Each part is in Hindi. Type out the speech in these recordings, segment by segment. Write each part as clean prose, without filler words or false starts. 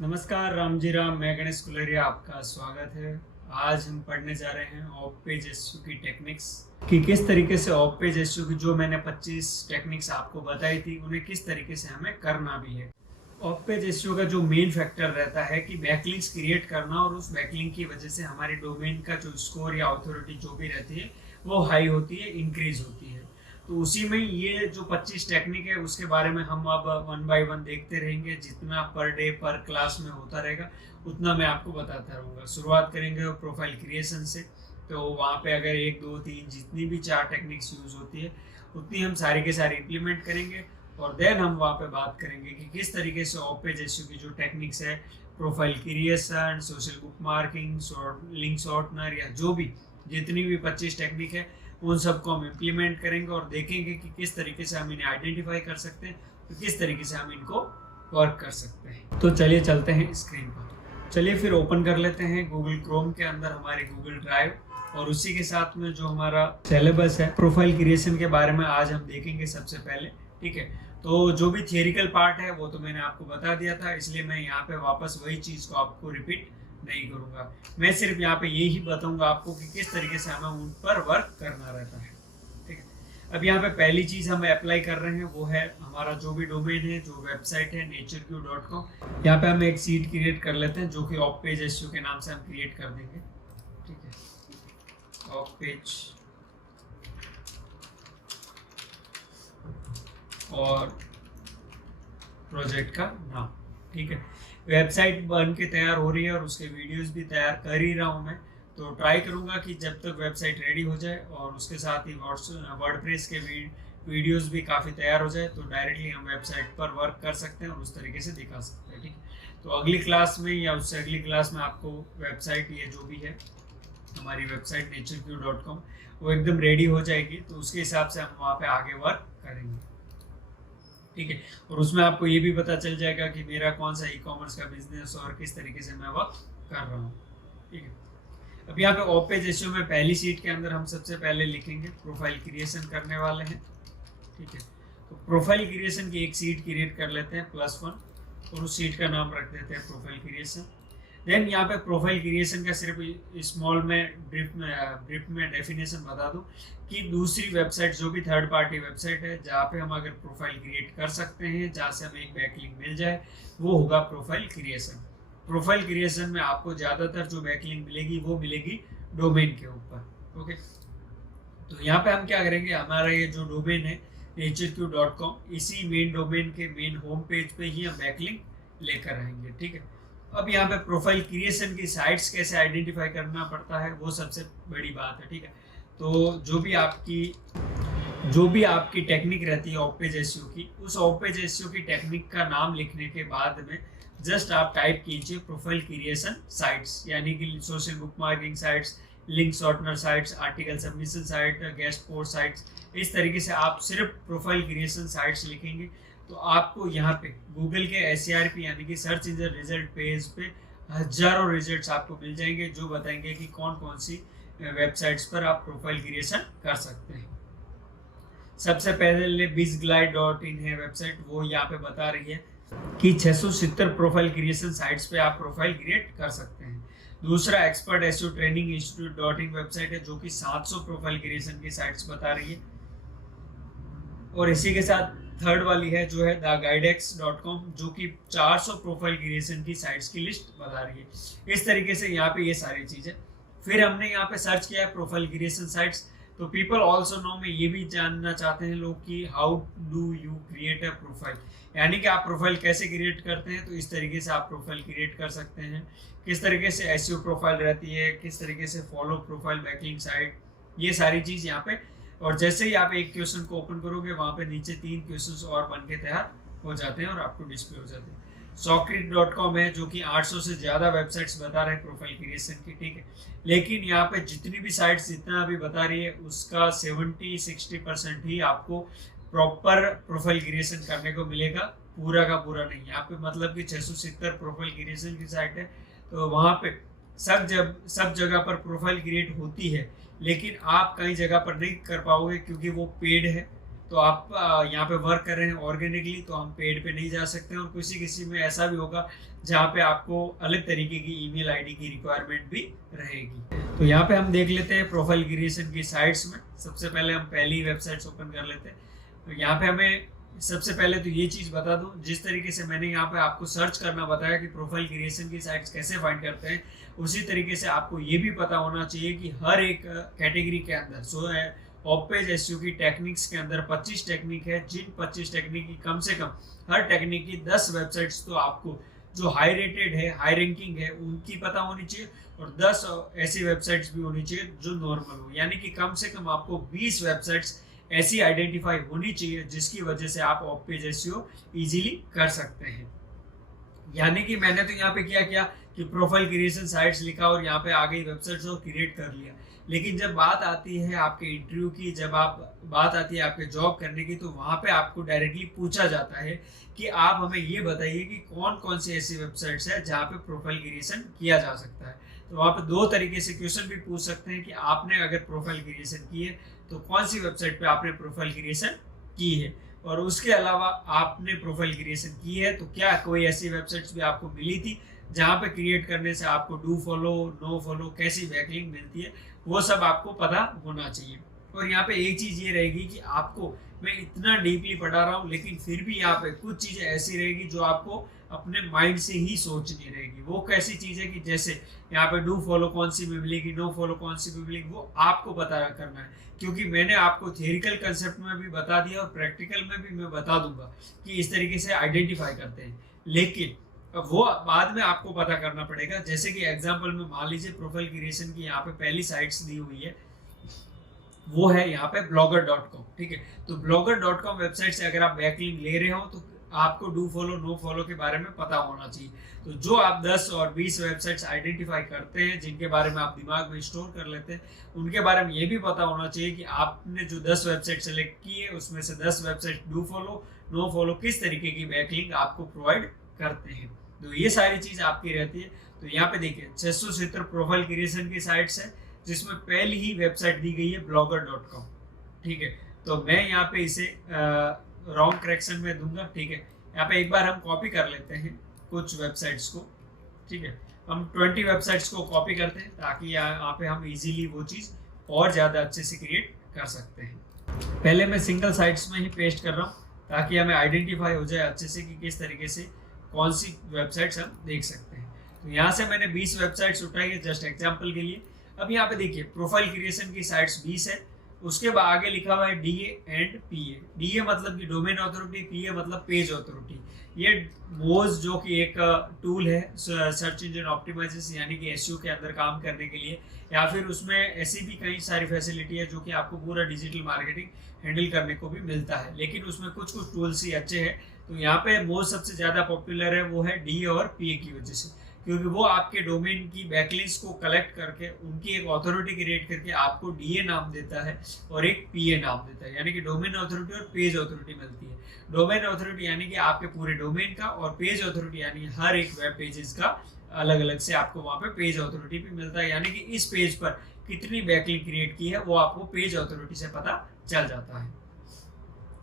नमस्कार राम जी राम, मैं गणेश कुलरिया, आपका स्वागत है। आज हम पढ़ने जा रहे हैं ऑफ पेज एसईओ की टेक्निक्स कि किस तरीके से ऑफ पेज एसईओ की जो मैंने 25 टेक्निक्स आपको बताई थी उन्हें किस तरीके से हमें करना भी है। ऑफ पेज एसईओ का जो मेन फैक्टर रहता है कि बैकलिंक्स क्रिएट करना और उस बैकलिंक की वजह से हमारे डोमेन का जो स्कोर या अथॉरिटी जो भी रहती है वो हाई होती है, इंक्रीज होती है। तो उसी में ये जो 25 टेक्निक है उसके बारे में हम अब वन बाय वन देखते रहेंगे। जितना पर डे पर क्लास में होता रहेगा उतना मैं आपको बताता रहूँगा। शुरुआत करेंगे प्रोफाइल क्रिएशन से। तो वहाँ पे अगर 1 2 3 जितनी भी 4 टेक्निक्स यूज होती है उतनी हम सारी के सारी इम्प्लीमेंट करेंगे और देन हम वहाँ पे बात करेंगे कि किस तरीके से ऑफ पेज एसईओ की जो टेक्निक्स है, profile creation, social book marking, link shortener या जो भी जितनी भी 25 टेक्निक है उन सबको हम इम्प्लीमेंट करेंगे और देखेंगे कि किस तरीके से हम इन्हें आइडेंटिफाई कर सकते हैं, तो किस तरीके से हम इनको वर्क कर सकते हैं। तो चलिए चलते हैं स्क्रीन पर। चलिए फिर ओपन कर लेते हैं गूगल क्रोम के अंदर हमारे गूगल ड्राइव और उसी के साथ में जो हमारा सिलेबस है प्रोफाइल क्रिएशन के बारे में आज हम देखेंगे सबसे पहले। ठीक है, तो जो भी थियोरिकल पार्ट है वो तो मैंने आपको बता दिया था, इसलिए मैं यहाँ पे वापस वही चीज़ को आपको रिपीट नहीं करूंगा। मैं सिर्फ यहाँ पे यही बताऊंगा आपको कि किस तरीके से हमें उन पर वर्क करना रहता है। ठीक है, अब यहाँ पे पहली चीज हम अप्लाई कर रहे हैं वो है हमारा जो भी डोमेन है, जो वेबसाइट है natureq.com। यहाँ पे हम एक सीट क्रिएट कर लेते हैं जो कि ऑफ पेज एसईओ के नाम से हम क्रिएट कर देंगे। ठीक है, ऑफ पेज और प्रोजेक्ट का नाम। ठीक है, वेबसाइट बन के तैयार हो रही है और उसके वीडियोस भी तैयार कर ही रहा हूँ मैं। तो ट्राई करूँगा कि जब तक वेबसाइट रेडी हो जाए और उसके साथ ही वर्डप्रेस के वीडियोस भी काफ़ी तैयार हो जाए तो डायरेक्टली हम वेबसाइट पर वर्क कर सकते हैं और उस तरीके से दिखा सकते हैं। ठीक है, तो अगली क्लास में या उससे अगली क्लास में आपको वेबसाइट ये जो भी है हमारी वेबसाइट natureq.com वो एकदम रेडी हो जाएगी, तो उसके हिसाब से हम वहाँ पे आगे वर्क करेंगे। ठीक है, और उसमें आपको ये भी पता चल जाएगा कि मेरा कौन सा ई कॉमर्स का बिजनेस और किस तरीके से मैं वर्क कर रहा हूँ। ठीक है, अब यहाँ पे ऑफ पेज एसईओ में पहली शीट के अंदर हम सबसे पहले लिखेंगे प्रोफाइल क्रिएशन करने वाले हैं। ठीक है, तो प्रोफाइल क्रिएशन की एक शीट क्रिएट कर लेते हैं +1 और उस शीट का नाम रख देते हैं प्रोफाइल क्रिएशन। देन यहाँ पे प्रोफाइल क्रिएशन का सिर्फ स्मॉल में ब्रीफ में डेफिनेशन बता दूं कि दूसरी वेबसाइट जो भी थर्ड पार्टी वेबसाइट है जहाँ पे हम अगर प्रोफाइल क्रिएट कर सकते हैं, जहाँ से हमें एक बैकलिंक मिल जाए, वो होगा प्रोफाइल क्रिएशन। प्रोफाइल क्रिएशन में आपको ज़्यादातर जो बैकलिंक मिलेगी वो मिलेगी डोमेन के ऊपर। ओके, तो यहाँ पे हम क्या करेंगे, हमारा ये जो डोमेन है natureq.com, इसी मेन डोमेन के मेन होम पेज पे ही हम बैकलिंक लेकर आएंगे। ठीक है, अब यहाँ पे प्रोफाइल क्रिएशन की साइट्स कैसे आइडेंटिफाई करना पड़ता है वो सबसे बड़ी बात है। ठीक है, तो जो भी आपकी टेक्निक रहती है ऑफ पेज एसईओ की, उस ऑफ पेज एसईओ की टेक्निक का नाम लिखने के बाद में जस्ट आप टाइप कीजिए प्रोफाइल क्रिएशन साइट्स, यानी कि social book marking sites, link shortener sites, article submission site, guest post sites. इस तरीके से आप सिर्फ प्रोफाइल क्रिएशन साइट्स लिखेंगे तो आपको यहाँ पे गूगल के SERP यानी कि सर्च इंजन रिजल्ट पेज पे हजारों रिजल्ट्स आपको मिल जाएंगे जो बताएंगे कि कौन कौन सी वेबसाइट्स पर आप प्रोफाइल क्रिएशन कर सकते हैं। सबसे पहले bizglide.in है वेबसाइट, वो यहाँ पे बता रही है कि 670 प्रोफाइल क्रिएशन साइट्स पे आप प्रोफाइल क्रिएट कर सकते हैं। दूसरा एक्सपर्ट एसईओ ट्रेनिंग इंस्टीट्यूट.in वेबसाइट है जो कि 700 प्रोफाइल क्रिएशन की साइट्स बता रही है। और इसी के साथ थर्ड वाली है जो है theguidex.com जो कि 400 प्रोफाइल क्रिएशन की साइट्स की लिस्ट बता रही है। इस तरीके से यहाँ पे ये सारी चीजें। फिर हमने यहाँ पे सर्च किया है प्रोफाइल क्रिएशन साइट्स, तो पीपल ऑल्सो नो में ये भी जानना चाहते हैं लोग कि how do you create a profile, यानी कि आप प्रोफाइल कैसे क्रिएट करते हैं। तो इस तरीके से आप प्रोफाइल क्रिएट कर सकते हैं, किस तरीके से एसईओ प्रोफाइल रहती है, किस तरीके से फॉलो प्रोफाइल बैकलिंक साइट, ये सारी चीज यहाँ पे। और जैसे ही आप एक क्वेश्चन को ओपन करोगे वहां पे नीचे 3 क्वेश्चंस और बन के तैयार हो जाते हैं और आपको डिस्प्ले हो जाते हैं। Socrit.com है जो कि 800 से ज्यादा वेबसाइट्स बता रहे हैं प्रोफाइल क्रिएशन की। ठीक है, लेकिन यहाँ पे जितनी भी साइट्स जितना भी बता रही है उसका 70-60% ही आपको प्रॉपर प्रोफाइल क्रिएशन करने को मिलेगा, पूरा का पूरा नहीं। यहाँ पे मतलब कि 670 प्रोफाइल क्रिएशन की साइट है तो वहां पे सब जगह पर प्रोफाइल क्रिएट होती है, लेकिन आप कई जगह पर नहीं कर पाओगे क्योंकि वो पेड है तो आप यहाँ पे वर्क कर रहे हैं ऑर्गेनिकली, तो हम पेड पे नहीं जा सकते हैं। और किसी किसी में ऐसा भी होगा जहाँ पे आपको अलग तरीके की ईमेल आईडी की रिक्वायरमेंट भी रहेगी। तो यहाँ पे हम देख लेते हैं प्रोफाइल क्रिएशन की साइट्स में। सबसे पहले हम पहली वेबसाइट्स ओपन कर लेते हैं। तो यहाँ पे हमें सबसे पहले तो ये चीज़ बता दूं, जिस तरीके से मैंने यहाँ पे आपको सर्च करना बताया कि प्रोफाइल क्रिएशन की साइट्स कैसे फाइंड करते हैं, उसी तरीके से आपको ये भी पता होना चाहिए कि हर एक कैटेगरी के अंदर सो है ऑफ पेज एसईओ की टेक्निक्स के अंदर 25 टेक्निक है, जिन 25 टेक्निक की कम से कम हर टेक्निक की 10 वेबसाइट्स तो आपको जो हाई रेटेड है, हाई रैंकिंग है, उनकी पता होनी चाहिए, और 10 ऐसी वेबसाइट्स भी होनी चाहिए जो नॉर्मल हो। यानी कि कम से कम आपको 20 वेबसाइट्स ऐसी आइडेंटिफाई होनी चाहिए जिसकी वजह से आप ऑफ पेज एसईओ इजीली कर सकते हैं। यानी कि मैंने तो यहाँ पे क्या किया कि प्रोफाइल क्रिएशन साइट्स लिखा और यहाँ पे आ गई वेबसाइट्स और क्रिएट कर लिया। लेकिन जब बात आती है आपके इंटरव्यू की, जब बात आती है आपके जॉब करने की, तो वहाँ पे आपको डायरेक्टली पूछा जाता है कि आप हमें ये बताइए कि कौन कौन सी ऐसी वेबसाइट्स है जहाँ पे प्रोफाइल क्रिएशन किया जा सकता है। तो वहाँ पे 2 तरीके से क्वेश्चन भी पूछ सकते हैं कि आपने अगर प्रोफाइल क्रिएशन की है तो कौन सी वेबसाइट पे आपने प्रोफाइल क्रिएशन की है, और उसके अलावा आपने प्रोफाइल क्रिएशन की है तो क्या कोई ऐसी वेबसाइट्स भी आपको मिली थी जहाँ पे क्रिएट करने से आपको डू फॉलो, नो फॉलो, कैसी बैकलिंक मिलती है, वो सब आपको पता होना चाहिए। और यहाँ पे एक चीज़ ये रहेगी कि आपको, मैं इतना डीपली पढ़ा रहा हूँ लेकिन फिर भी यहाँ पे कुछ चीज़ें ऐसी रहेगी जो आपको अपने माइंड से ही सोचनी रहेगी। वो कैसी चीज़ है कि जैसे यहाँ पे डू फॉलो कौन सी में मिलेगी, नो फॉलो कौन सी में मिलेगी, वो आपको पता करना है। क्योंकि मैंने आपको थियोरिकल कंसेप्ट में भी बता दिया और प्रैक्टिकल में भी मैं बता दूंगा कि इस तरीके से आइडेंटिफाई करते हैं, लेकिन वो बाद में आपको पता करना पड़ेगा। जैसे कि एग्जांपल में मान लीजिए प्रोफाइल क्रिएशन की यहाँ पे पहली साइट्स दी हुई है, वो है यहाँ पे blogger.com। ठीक है, तो blogger.com वेबसाइट से अगर आप बैकलिंक ले रहे हो तो आपको डू फॉलो, नो फॉलो के बारे में पता होना चाहिए। तो जो आप 10 और 20 वेबसाइट्स आइडेंटिफाई करते हैं जिनके बारे में आप दिमाग में स्टोर कर लेते हैं, उनके बारे में ये भी पता होना चाहिए कि आपने जो 10 वेबसाइट सेलेक्ट की है उसमें से 10 website do follow, no follow किस तरीके की बैकलिंक आपको प्रोवाइड करते हैं। तो ये सारी चीज़ आपकी रहती है। तो यहाँ पे देखिए 670 प्रोफाइल क्रिएशन की साइट्स है जिसमें पहली ही वेबसाइट दी गई है blogger.com। ठीक है, तो मैं यहाँ पे इसे रॉन्ग करेक्शन में दूंगा। ठीक है, यहाँ पे एक बार हम कॉपी कर लेते हैं कुछ वेबसाइट्स को। ठीक है, हम 20 वेबसाइट्स को कॉपी करते हैं ताकि यहाँ पे हम इजीली वो चीज़ और ज़्यादा अच्छे से क्रिएट कर सकते हैं। पहले मैं सिंगल साइट्स में ही पेस्ट कर रहा हूँ ताकि हमें आइडेंटिफाई हो जाए अच्छे से कि किस तरीके से कौन सी वेबसाइट्स हम देख सकते हैं। तो यहाँ से मैंने 20 वेबसाइट्स उठाई है जस्ट एग्जाम्पल के लिए। अब यहाँ पे देखिए प्रोफाइल क्रिएशन की साइट्स 20 है, उसके बाद आगे लिखा हुआ है DA एंड PA। DA मतलब कि डोमेन अथॉरिटी, PA मतलब पेज अथॉरिटी। ये मोज जो कि एक टूल है सर्च इंजन ऑप्टिमाइजेशन यानी कि एसईओ के अंदर काम करने के लिए, या फिर उसमें ऐसी भी कई सारी फैसिलिटी है जो कि आपको पूरा डिजिटल मार्केटिंग हैंडल करने को भी मिलता है, लेकिन उसमें कुछ कुछ टूल्स ही अच्छे हैं। तो यहाँ पे मोज सबसे ज़्यादा पॉपुलर है वो है DA और PA की वजह से, क्योंकि वो आपके डोमेन की बैकलिंक्स को कलेक्ट करके उनकी एक अथॉरिटी क्रिएट करके आपको DA नाम देता है और एक PA नाम देता है, यानी कि डोमेन अथॉरिटी और पेज अथॉरिटी मिलती है। डोमेन अथॉरिटी यानी कि आपके पूरे डोमेन का, और पेज अथॉरिटी यानी हर एक वेब पेजेस का अलग अलग से आपको वहाँ पे पेज अथॉरिटी भी मिलता है, यानी कि इस पेज पर कितनी बैकलिंक क्रिएट की है वो आपको पेज अथॉरिटी से पता चल जाता है।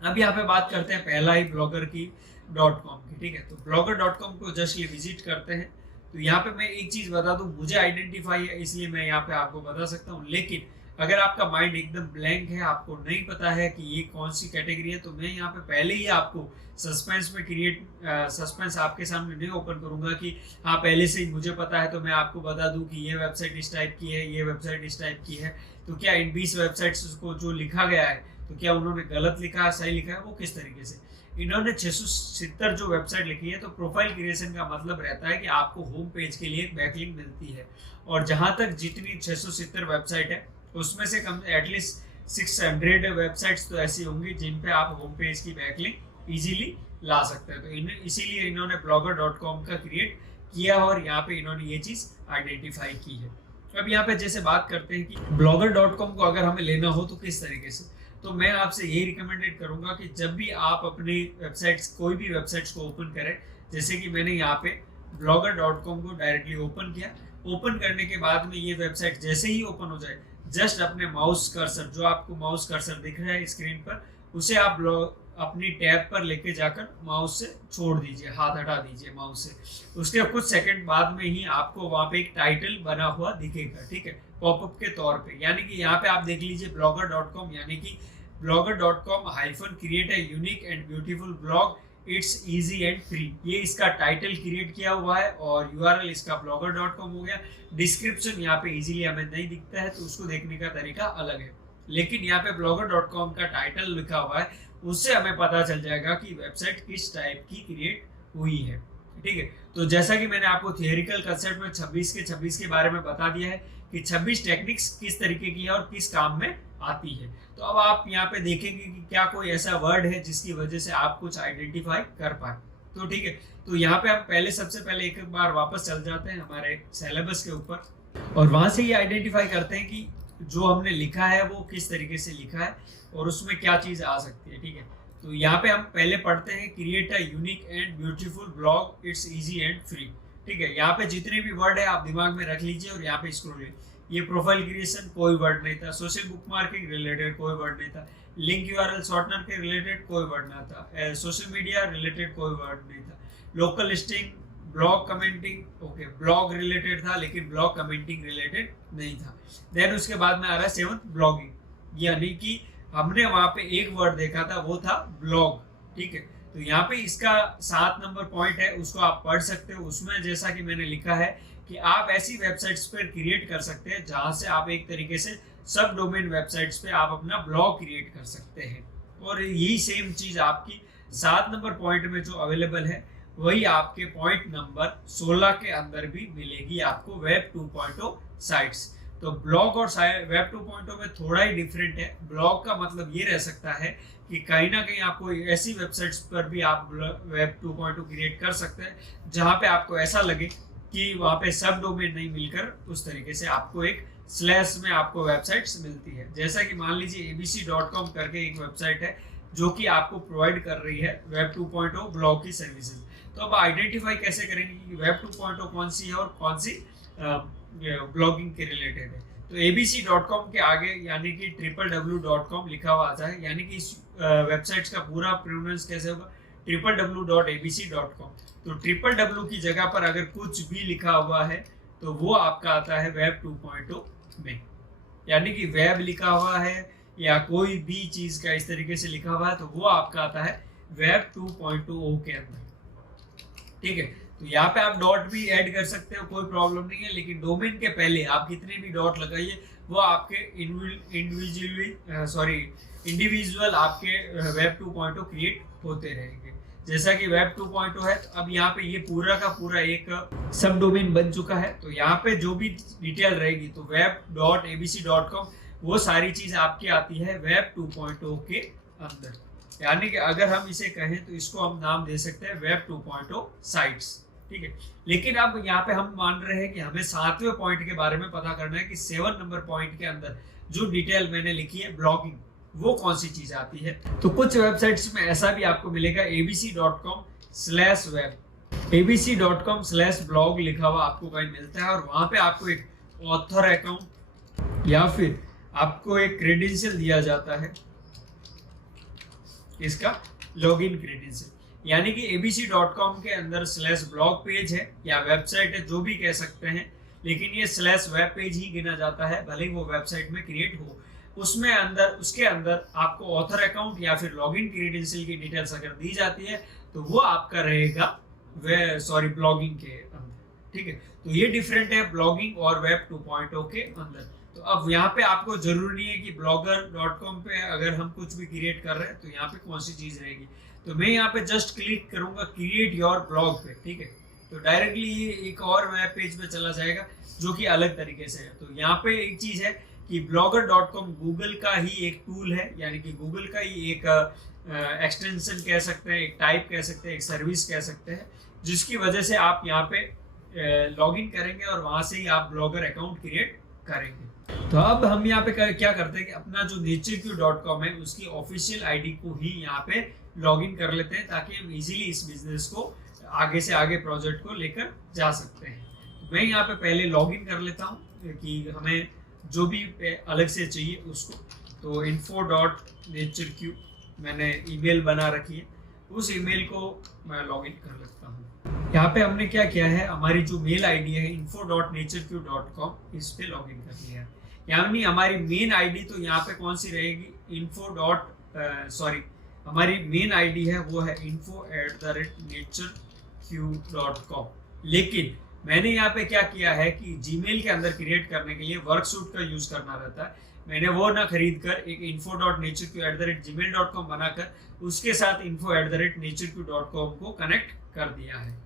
अब यहाँ पे बात करते हैं पहला ही ब्लॉगर की .com की। ठीक है, तो blogger.com को जस्ट ये विजिट करते हैं। तो यहाँ पे मैं एक चीज़ बता दूँ, मुझे आइडेंटिफाई है इसलिए मैं यहाँ पे आपको बता सकता हूँ, लेकिन अगर आपका माइंड एकदम ब्लैंक है, आपको नहीं पता है कि ये कौन सी कैटेगरी है, तो मैं यहाँ पे पहले ही आपको सस्पेंस आपके सामने नहीं ओपन करूँगा कि हाँ पहले से ही मुझे पता है, तो मैं आपको बता दूँ कि ये वेबसाइट इस टाइप की है, ये वेबसाइट इस टाइप की है। तो क्या इन 20 वेबसाइट्स को जो लिखा गया है तो क्या उन्होंने गलत लिखा है, सही लिखा है, वो किस तरीके से। इन्होंने 670 जो वेबसाइट लिखी है, तो प्रोफाइल क्रिएशन का मतलब रहता है कि आपको होम पेज के लिए एक बैकलिंक मिलती है, और जहाँ तक जितनी 670 वेबसाइट है उसमें से कम एटलीस्ट 600 वेबसाइट्स तो ऐसी होंगी जिन पे आप होम पेज की बैकलिंक इजीली ला सकते हैं। तो इसीलिए इन्होंने blogger.com का क्रिएट किया और यहाँ पे इन्होंने ये चीज़ आइडेंटिफाई की है। अब यहाँ पे जैसे बात करते हैं कि blogger.com को अगर हमें लेना हो तो किस तरीके से, तो मैं आपसे यही रिकमेंडेड करूंगा कि जब भी आप अपनी वेबसाइट्स, कोई भी वेबसाइट्स को ओपन करें, जैसे कि मैंने यहाँ पे blogger.com को डायरेक्टली ओपन किया, ओपन करने के बाद में ये वेबसाइट जैसे ही ओपन हो जाए, जस्ट अपने माउस कर्सर, जो आपको माउस कर्सर दिख रहा है स्क्रीन पर, उसे आप अपनी टैब पर लेके जाकर माउस से छोड़ दीजिए, हाथ हटा दीजिए माउस से। उसके कुछ सेकंड बाद में ही आपको वहां पे एक टाइटल बना हुआ दिखेगा, ठीक है, पॉपअप के तौर पे। यानी कि यहाँ पे आप देख लीजिए blogger.com, यानी कि blogger.com hyphen create a unique and beautiful blog, it's easy and free. ये इसका टाइटल क्रिएट किया हुआ है और यूआरएल इसका blogger.com हो गया। डिस्क्रिप्शन यहाँ पे इजीली हमें नहीं दिखता है, तो उसको देखने का तरीका अलग है, लेकिन यहाँ पे blogger.com का टाइटल लिखा हुआ है, उससे हमें पता चल जाएगा कि वेबसाइट किस टाइप की क्रिएट हुई है, ठीक है। तो जैसा कि मैंने आपको थियोरिकल कंसेप्ट में 26 के बारे में बता दिया है कि 26 टेक्निक्स किस तरीके की है और किस काम में आती है। तो अब आप यहाँ पे देखेंगे कि क्या कोई ऐसा वर्ड है जिसकी वजह से आप कुछ आइडेंटिफाई कर पाए। तो ठीक है, तो यहाँ पे हम सबसे पहले एक बार वापस चल जाते हैं हमारे सिलेबस के ऊपर और वहां से ये आइडेंटिफाई करते हैं कि जो हमने लिखा है वो किस तरीके से लिखा है और उसमें क्या चीज आ सकती है, ठीक है। तो यहाँ पे हम पहले पढ़ते हैं create a unique and beautiful blog, it's easy and free, ठीक है। यहाँ पे जितने भी वर्ड है आप दिमाग में रख लीजिए और यहाँ पे स्क्रॉल। ये प्रोफाइल क्रिएशन कोई वर्ड नहीं था, सोशल बुकमार्किंग रिलेटेड कोई वर्ड नहीं था, लिंक यूआरएल शॉर्टनर के रिलेटेड कोई वर्ड ना था, सोशल मीडिया रिलेटेड कोई वर्ड नहीं था, local listing, blog commenting, okay blog related था लेकिन ब्लॉग कमेंटिंग रिलेटेड नहीं था। देन उसके बाद में आ रहा है 7th ब्लॉगिंग, यानी कि हमने वहां पे एक वर्ड देखा था वो था ब्लॉग, ठीक है। तो यहाँ पे इसका 7 नंबर पॉइंट है, उसको आप पढ़ सकते हो। उसमें जैसा कि मैंने लिखा है कि आप ऐसी वेबसाइट्स पर क्रिएट कर सकते हैं जहां से आप एक तरीके से सब डोमेन वेबसाइट्स पे आप अपना ब्लॉग क्रिएट कर सकते हैं, और यही सेम चीज आपकी 7 नंबर पॉइंट में जो अवेलेबल है वही आपके पॉइंट नंबर 16 के अंदर भी मिलेगी आपको, वेब 2.0 साइट्स। तो ब्लॉग और वेब 2.0 में थोड़ा ही डिफरेंट है। ब्लॉग का मतलब ये रह सकता है कि कहीं ना कहीं आपको ऐसी वेबसाइट्स पर भी आप वेब 2.0 क्रिएट कर सकते हैं जहां पे आपको ऐसा लगे कि वहां पे सब डोमेन नहीं मिलकर उस तरीके से आपको एक स्लैश में आपको वेबसाइट्स मिलती है। जैसा कि मान लीजिए abc.com करके एक वेबसाइट है जो कि आपको प्रोवाइड कर रही है वेब 2.0 ब्लॉग की सर्विसेज। तो अब आइडेंटिफाई कैसे करेंगे कि वेब 2.0 कौन सी है और कौन सी ब्लॉगिंग के रिलेटेड है। तो abc.com के आगे यानी कि www.com लिखा हुआ आता है, यानी कि इस वेबसाइट का पूरा प्रोनाउंस कैसे होगा, www.abc.com। तो www की जगह पर अगर कुछ भी लिखा हुआ है तो वो आपका आता है वेब 2.0 में, यानी कि वेब लिखा हुआ है या कोई भी चीज का इस तरीके से लिखा हुआ है तो वो आपका आता है वेब 2.0 के अंदर, ठीक है। तो यहाँ पे आप डॉट भी ऐड कर सकते हो, कोई प्रॉब्लम नहीं है, लेकिन डोमेन के पहले आप कितने भी डॉट लगाइए वो आपके इंडिविजुअल आपके वेब 2.0 क्रिएट होते रहेंगे। जैसा कि वेब 2.0 है, तो अब यहाँ पे ये पूरा का पूरा एक सब डोमेन बन चुका है। तो यहाँ पे जो भी डिटेल रहेगी तो web.abc.com वो सारी चीज आपकी आती है वेब 2.0 के अंदर। यानी कि अगर हम इसे कहें तो इसको हम नाम दे सकते हैं वेब 2.0 साइट्स, ठीक है। लेकिन अब यहाँ पे हम मान रहे हैं कि हमें 7वें पॉइंट के बारे में पता करना है कि 7 नंबर पॉइंट के अंदर जो डिटेल मैंने लिखी है ब्लॉगिंग, वो कौन सी चीज आती है। तो कुछ वेबसाइट्स में ऐसा भी आपको मिलेगा abc.com/web, abc.com/blog लिखा हुआ आपको कहीं मिलता है, और वहां पे आपको एक ऑथर अकाउंट या फिर आपको एक क्रेडेंशियल दिया जाता है, इसका लॉगिन क्रेडेंशियल, यानी कि abc.com के अंदर /blog पेज है या वेबसाइट है, जो भी कह सकते हैं, लेकिन ये /web पेज ही गिना जाता है, भले ही वो वेबसाइट में क्रिएट हो। उसके अंदर आपको ऑथर अकाउंट या फिर लॉगिन क्रेडेंशियल की डिटेल्स अगर दी जाती है तो वो आपका रहेगा ब्लॉगिंग के अंदर, ठीक है। तो ये डिफरेंट है ब्लॉगिंग और वेब 2.0 के अंदर। तो अब यहाँ पे आपको जरूरी नहीं है कि blogger.com पे अगर हम कुछ भी क्रिएट कर रहे हैं तो यहाँ पे कौन सी चीज रहेगी। तो मैं यहाँ पे जस्ट क्लिक करूंगा क्रिएट योर ब्लॉग पे, ठीक है। तो डायरेक्टली ये एक और वेब पेज पे चला जाएगा जो कि अलग तरीके से है। तो यहाँ पे एक चीज है कि blogger.com गूगल का ही एक टूल है, यानी कि गूगल का ही एक एक्सटेंशन कह सकते हैं, एक टाइप कह सकते हैं, एक सर्विस कह सकते हैं, जिसकी वजह से आप यहाँ पे लॉगिन करेंगे और वहां से ही आप ब्लॉगर अकाउंट क्रिएट करेंगे। तो अब हम यहाँ पे क्या करते हैं कि अपना जो natureq.com है उसकी ऑफिशियल आईडी को ही यहाँ पे लॉगिन कर लेते हैं, ताकि हम इजीली इस बिजनेस को आगे से आगे प्रोजेक्ट को लेकर जा सकते हैं। तो मैं यहाँ पे पहले लॉगिन कर लेता हूँ कि हमें जो भी अलग से चाहिए उसको। तो info.natureq मैंने ईमेल बना रखी है, उस ईमेल को मैं लॉगिन कर लेता हूँ। यहाँ पे हमने क्या किया है, हमारी जो मेल आईडी है info.natureq.com, इस पे लॉगिन कर लिया है। यानी हमारी मेन आईडी तो यहाँ पे कौन सी रहेगी, हमारी मेन आईडी है वो है info@natureq.com। लेकिन मैंने यहाँ पे क्या किया है कि जीमेल के अंदर क्रिएट करने के लिए वर्कसूट का यूज करना रहता है। मैंने वो ना खरीद कर एक info.natureq@gmail.com बनाकर उसके साथ info@natureq.com को कनेक्ट कर दिया है।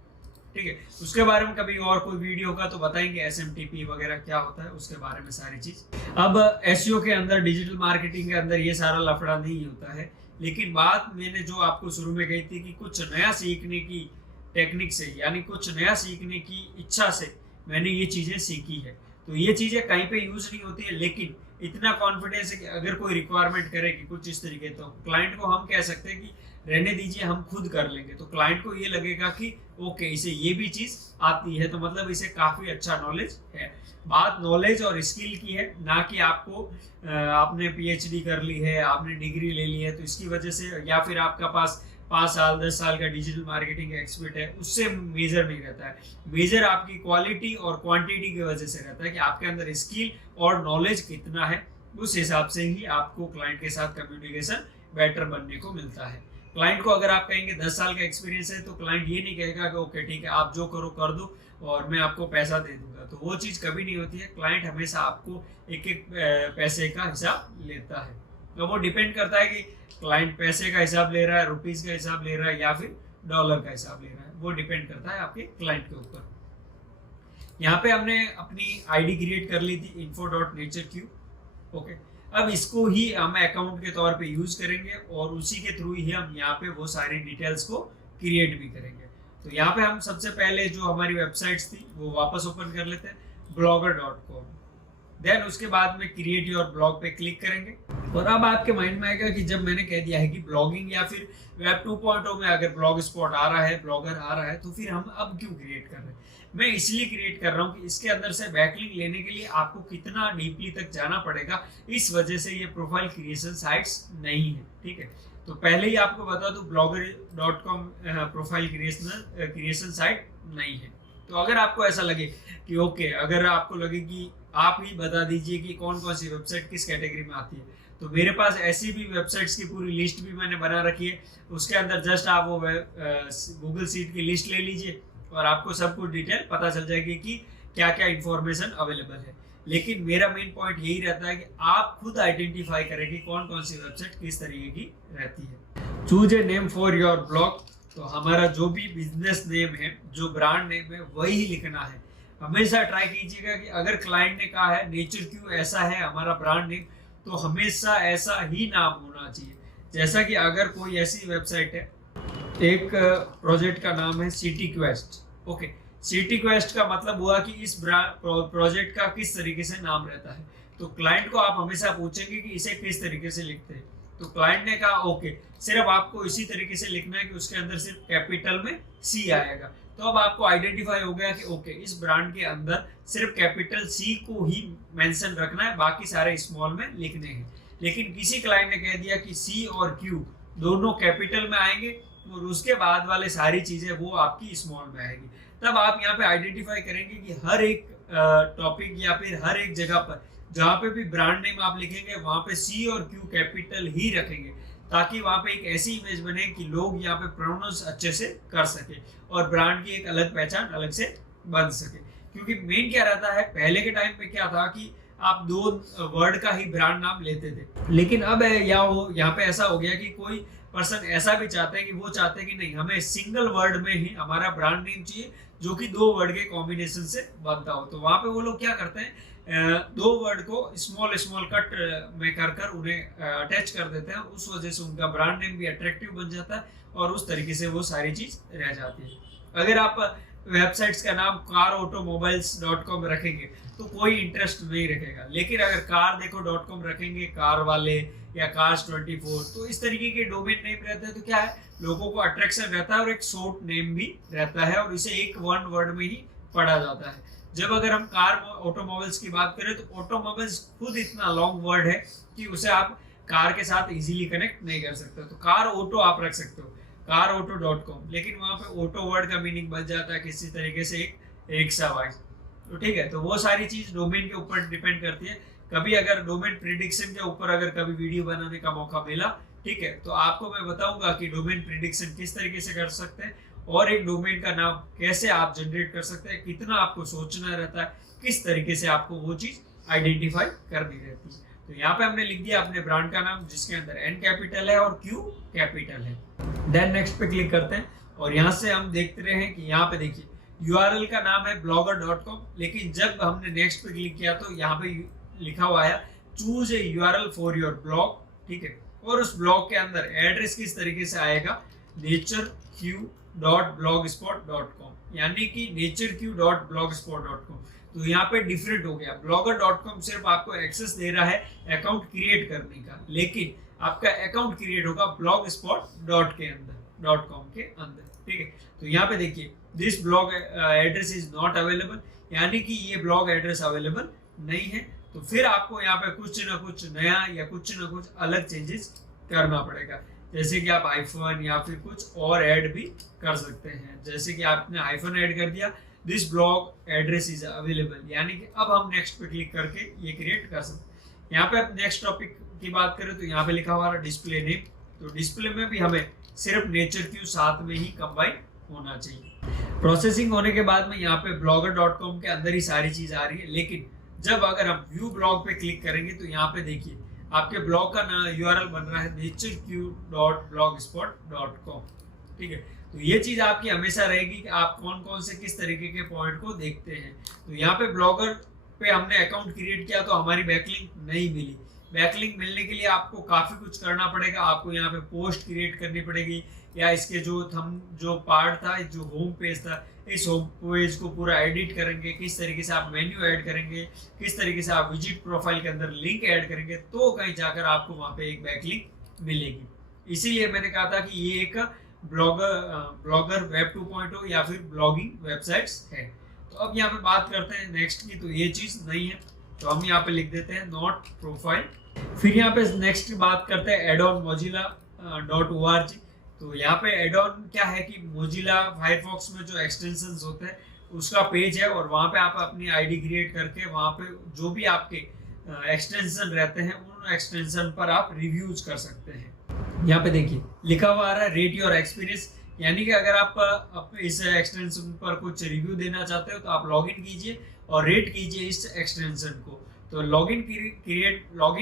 ठीक है, उसके बारे में कभी और कोई वीडियो होगा तो बताएंगे, SMTP वगैरह क्या होता है उसके बारे में सारी चीज। अब SEO के अंदर, डिजिटल मार्केटिंग के अंदर ये सारा लफड़ा नहीं होता है, लेकिन बात मैंने जो आपको शुरू में कही थी कि कुछ नया सीखने की टेक्निक से, यानी कुछ नया सीखने की इच्छा से मैंने ये चीजें सीखी है। तो ये चीजें कहीं पे यूज नहीं होती है, लेकिन इतना कॉन्फिडेंस है कि अगर कोई रिक्वायरमेंट करे कि कुछ इस तरीके, तो क्लाइंट को हम कह सकते हैं कि रहने दीजिए, हम खुद कर लेंगे। तो क्लाइंट को ये लगेगा कि ओके, इसे ये भी चीज आती है, तो मतलब इसे काफी अच्छा नॉलेज है। बात नॉलेज और स्किल की है, ना कि आपको आपने PhD कर ली है, आपने डिग्री ले ली है तो इसकी वजह से, या फिर आपका पास 5 साल 10 साल का डिजिटल मार्केटिंग एक्सपर्ट है, उससे मेजर नहीं रहता है। मेजर आपकी क्वालिटी और क्वांटिटी की वजह से रहता है कि आपके अंदर स्किल और नॉलेज कितना है। उस हिसाब से ही आपको क्लाइंट के साथ कम्युनिकेशन बेटर बनने को मिलता है। क्लाइंट को अगर आप कहेंगे 10 साल का एक्सपीरियंस है, तो क्लाइंट ये नहीं कहेगा कि ओके ठीक है, आप जो करो कर दो और मैं आपको पैसा दे दूंगा, तो वो चीज़ कभी नहीं होती है। क्लाइंट हमेशा आपको एक एक पैसे का हिसाब लेता है। तो वो डिपेंड करता है कि क्लाइंट पैसे का हिसाब ले रहा है, रुपीस का हिसाब ले रहा है, या फिर डॉलर का हिसाब ले रहा है, वो डिपेंड करता है आपके क्लाइंट के ऊपर। यहाँ पे हमने अपनी आईडी क्रिएट कर ली थी info.natureq। ओके, अब इसको ही हम अकाउंट के तौर पे यूज करेंगे और उसी के थ्रू ही हम यहाँ पे वो सारी डिटेल्स को क्रिएट भी करेंगे। तो यहाँ पे हम सबसे पहले जो हमारी वेबसाइट्स थी वो वापस ओपन कर लेते हैं, blogger.com। देन उसके बाद में क्रिएट योर ब्लॉग पे क्लिक करेंगे। और अब आपके माइंड में आएगा कि जब मैंने कह दिया है कि ब्लॉगिंग या फिर वेब 2.0 में अगर ब्लॉग स्पॉट आ रहा है, ब्लॉगर आ रहा है, तो फिर हम अब क्यों क्रिएट कर रहे हैं। मैं इसलिए क्रिएट कर रहा हूँ कि इसके अंदर से बैकलिंक लेने के लिए आपको कितना डीपली तक जाना पड़ेगा, इस वजह से ये प्रोफाइल क्रिएशन साइट्स नहीं है। ठीक है, तो पहले ही आपको बता दूं blogger.com प्रोफाइल क्रिएशन साइट नहीं है। तो अगर आपको ऐसा लगे कि ओके, अगर आपको लगे कि आप ही बता दीजिए कि कौन कौन सी वेबसाइट किस कैटेगरी में आती है, तो मेरे पास ऐसी भी वेबसाइट्स की पूरी लिस्ट भी मैंने बना रखी है। उसके अंदर जस्ट आप वो गूगल सीट की लिस्ट ले लीजिए और आपको सब कुछ डिटेल पता चल जाएगी कि क्या क्या इंफॉर्मेशन अवेलेबल है। लेकिन मेरा मेन पॉइंट यही रहता है कि आप खुद आइडेंटिफाई करें कि कौन कौन सी वेबसाइट किस तरीके की रहती है। Choose a name for your blog. तो हमारा जो भी बिजनेस नेम है, जो ब्रांड नेम है, वही लिखना है। हमेशा ट्राई कीजिएगा कि अगर क्लाइंट ने कहा है नेचरक्यू ऐसा है हमारा ब्रांड नेम, तो हमेशा ऐसा ही नाम होना चाहिए। जैसा कि अगर कोई ऐसी वेबसाइट है, एक प्रोजेक्ट का नाम है city quest. Okay, city quest का मतलब हुआ कि इस प्रोजेक्ट का किस तरीके से नाम रहता है। तो क्लाइंट को आप हमेशा पूछेंगे कि इसे किस तरीके से लिखते हैं। तो क्लाइंट ने कहा ओके, सिर्फ आपको इसी तरीके से लिखना है कि उसके अंदर सिर्फ कैपिटल में C आएगा। तो अब आपको आइडेंटिफाई हो गया कि ओके, इस ब्रांड के अंदर सिर्फ कैपिटल C को ही मेंशन रखना है, बाकी सारे स्मॉल में लिखने हैं। लेकिन किसी क्लाइंट ने कह दिया कि C और Q दोनों कैपिटल में आएंगे और उसके बाद वाले सारी चीजें वो आपकी स्मॉल में आएगी। तब आप यहाँ पे आइडेंटिफाई करेंगे कि हर एक टॉपिक या फिर हर एक जगह पर जहाँ पे भी ब्रांड नेम आप लिखेंगे वहाँ पे C और Q कैपिटल ही रखेंगे, ताकि वहाँ पे एक ऐसी इमेज बने कि लोग यहाँ पे प्रोनाउंस अच्छे से कर सके और ब्रांड की एक अलग पहचान अलग से बन सके। क्योंकि मेन क्या रहता है, पहले के टाइम पे क्या था कि आप 2 वर्ड का ही ब्रांड नाम लेते थे, लेकिन अब यहाँ पे ऐसा हो गया कि कोई पर्सन ऐसा भी चाहते हैं कि वो चाहते हैं कि नहीं, हमें सिंगल वर्ड में ही हमारा ब्रांड नेम चाहिए जो कि 2 वर्ड के कॉम्बिनेशन से बनता हो। तो वहाँ पे वो लोग क्या करते हैं, 2 वर्ड को स्मॉल कट में कर उन्हें अटैच कर देते हैं। उस वजह से उनका ब्रांड नेम भी अट्रैक्टिव बन जाता है और उस तरीके से वो सारी चीज रह जाती है। अगर आप वेबसाइट्स का नाम carautomobiles.com रखेंगे तो कोई इंटरेस्ट नहीं रखेगा, लेकिन अगर car-देखो.com रखेंगे, कार वाले या cars24, तो इस तरीके के डोमेन नेम रहते हैं। तो क्या है, लोगों को अट्रैक्शन रहता है और एक शॉर्ट नेम भी रहता है और इसे एक 1 वर्ड में ही पढ़ा जाता है। जब अगर हम कार ऑटोमोबाइल्स की बात करें तो ऑटोमोबाइल्स खुद इतना लॉन्ग वर्ड है कि उसे आप कार के साथ इजीली कनेक्ट नहीं कर सकते। तो कार ऑटो आप रख सकते हो, carauto.com, लेकिन वहाँ पे ऑटो वर्ड का मीनिंग बच जाता है किसी तरीके से एक रिक्शा वाइज। तो ठीक है, तो वो सारी चीज डोमेन के ऊपर डिपेंड करती है। कभी अगर डोमेन प्रिडिक्शन के ऊपर अगर कभी वीडियो बनाने का मौका मिला, ठीक है, तो आपको मैं बताऊंगा कि डोमेन प्रिडिक्शन किस तरीके से कर सकते हैं और एक डोमेन का नाम कैसे आप जनरेट कर सकते हैं, कितना आपको सोचना रहता है, किस तरीके से आपको वो चीज आइडेंटिफाई करनी रहती है। तो यहाँ पे हमने लिख दिया अपने ब्रांड का नाम जिसके अंदर N कैपिटल है और Q कैपिटल है। देन नेक्स्ट पे क्लिक करते हैं और यहाँ से हम देखते रहे हैं कि यहाँ पे देखिए URL का नाम है blogger.com, लेकिन जब हमने नेक्स्ट पे क्लिक किया तो यहाँ पे लिखा हुआ है choose a URL for your blog, ठीक है, और उस ब्लॉग के अंदर एड्रेस किस तरीके से आएगा, natureq.blogspot.com, यानी कि natureq.blogspot.com। तो यहाँ पे डिफरेंट हो गया। blogger.com सिर्फ आपको एक्सेस दे रहा है अकाउंट क्रिएट करने का, लेकिन आपका अकाउंट क्रिएट होगा blogspot.com के अंदर, ठीक है। तो यहाँ पे देखिए this blog address is not available, यानी कि ये ब्लॉग एड्रेस अवेलेबल नहीं है। तो फिर आपको यहाँ पे कुछ ना कुछ नया या कुछ ना कुछ अलग चेंजेस करना पड़ेगा, जैसे कि आप आईफोन या फिर कुछ और ऐड भी कर सकते हैं। जैसे कि आपने आईफोन ऐड कर दिया, this blog address is available, यानी कि अब हम नेक्स्ट पे क्लिक करके ये क्रिएट कर सकते हैं। यहाँ पे नेक्स्ट टॉपिक की बात करें तो यहाँ पे लिखा हुआ है डिस्प्ले नेम। तो डिस्प्ले में भी हमें सिर्फ natureq साथ में ही कंबाइन होना चाहिए। प्रोसेसिंग होने के बाद में यहाँ पे blogger.com के अंदर ही सारी चीज आ रही है, लेकिन जब अगर हम व्यू ब्लॉग पे क्लिक करेंगे तो यहाँ पे देखिए आपके ब्लॉग का URL बन रहा है natureq.blogspot.com, ठीक है। तो ये चीज आपकी हमेशा रहेगी कि आप कौन कौन से किस तरीके के पॉइंट को देखते हैं। तो यहाँ पे ब्लॉगर पे हमने अकाउंट क्रिएट किया तो हमारी बैकलिंक नहीं मिली। बैकलिंक मिलने के लिए आपको काफी कुछ करना पड़ेगा। आपको यहाँ पे पोस्ट क्रिएट करनी पड़ेगी, या इसके जो पार्ट था, जो होम पेज था, इस होम पेज को पूरा एडिट करेंगे, किस तरीके से आप मेन्यू ऐड करेंगे, किस तरीके से आप विजिट प्रोफाइल के अंदर लिंक ऐड करेंगे, तो कहीं जाकर आपको वहाँ पे एक बैकलिंक मिलेगी। इसीलिए मैंने कहा था कि ये एक ब्लॉगर वेब 2.0 या फिर ब्लॉगिंग वेबसाइट्स है। तो अब यहाँ पे बात करते हैं नेक्स्ट की। तो ये चीज नहीं है, तो हम यहाँ पे लिख देते हैं नॉट प्रोफाइल। फिर यहाँ पे नेक्स्ट बात करते हैं एडॉन mozilla.org। तो यहाँ पे एडॉन क्या है कि मोजिला फायरफॉक्स में जो एक्सटेंशंस होते हैं उसका पेज है, और वहाँ पे आप अपनी आईडी क्रिएट करके वहाँ पे जो भी आपके एक्सटेंशन रहते हैं उन एक्सटेंशन पर आप रिव्यूज कर सकते हैं। यहाँ पे देखिए लिखा हुआ आ रहा है रेट योर एक्सपीरियंस, यानी कि अगर आप इस एक्सटेंशन पर कुछ रिव्यू देना चाहते हो तो आप लॉगिन कीजिए और रेट कीजिए इस एक्सटेंशन को। तो लॉगिन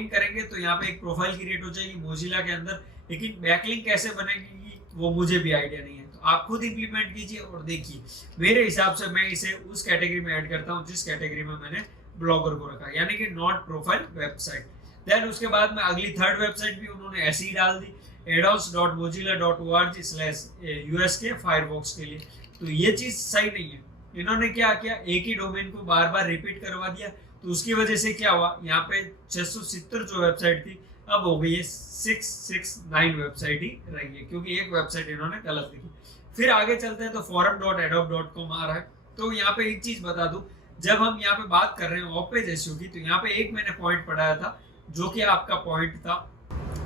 करेंगे तो यहाँ पे एक प्रोफाइल क्रिएट हो जाएगी मोजिला के अंदर, लेकिन बैकलिंक कैसे बनेगी वो मुझे भी आइडिया नहीं है। तो आप खुद इंप्लीमेंट कीजिए और देखिए। मेरे हिसाब से मैं इसे उस कैटेगरी में ऐड करता हूँ जिस कैटेगरी में मैंने ब्लॉगर को रखा, यानी कि नॉट प्रोफाइल वेबसाइट। देन उसके बाद में अगली थर्ड वेबसाइट भी उन्होंने ऐसी ही डाल दी, addons.mozilla.org/US के फायरफॉक्स के लिए। तो ये चीज सही नहीं है। इन्होंने क्या किया, एक ही डोमेन को बार बार रिपीट करवा दिया, तो उसकी वजह से क्या हुआ, यहाँ पे 670 जो वेबसाइट थी अब हो गई है 669 वेबसाइट ही रही है, क्योंकि एक वेबसाइट इन्होंने गलत लिखी। फिर आगे चलते हैं तो forum.adobe.com आ रहा है। तो यहाँ पे एक चीज बता दूं, जब हम यहाँ पे बात कर रहे हैं ऑफ पेज एसईओ की, तो यहाँ पे एक मैंने पॉइंट पढ़ाया था जो कि आपका पॉइंट था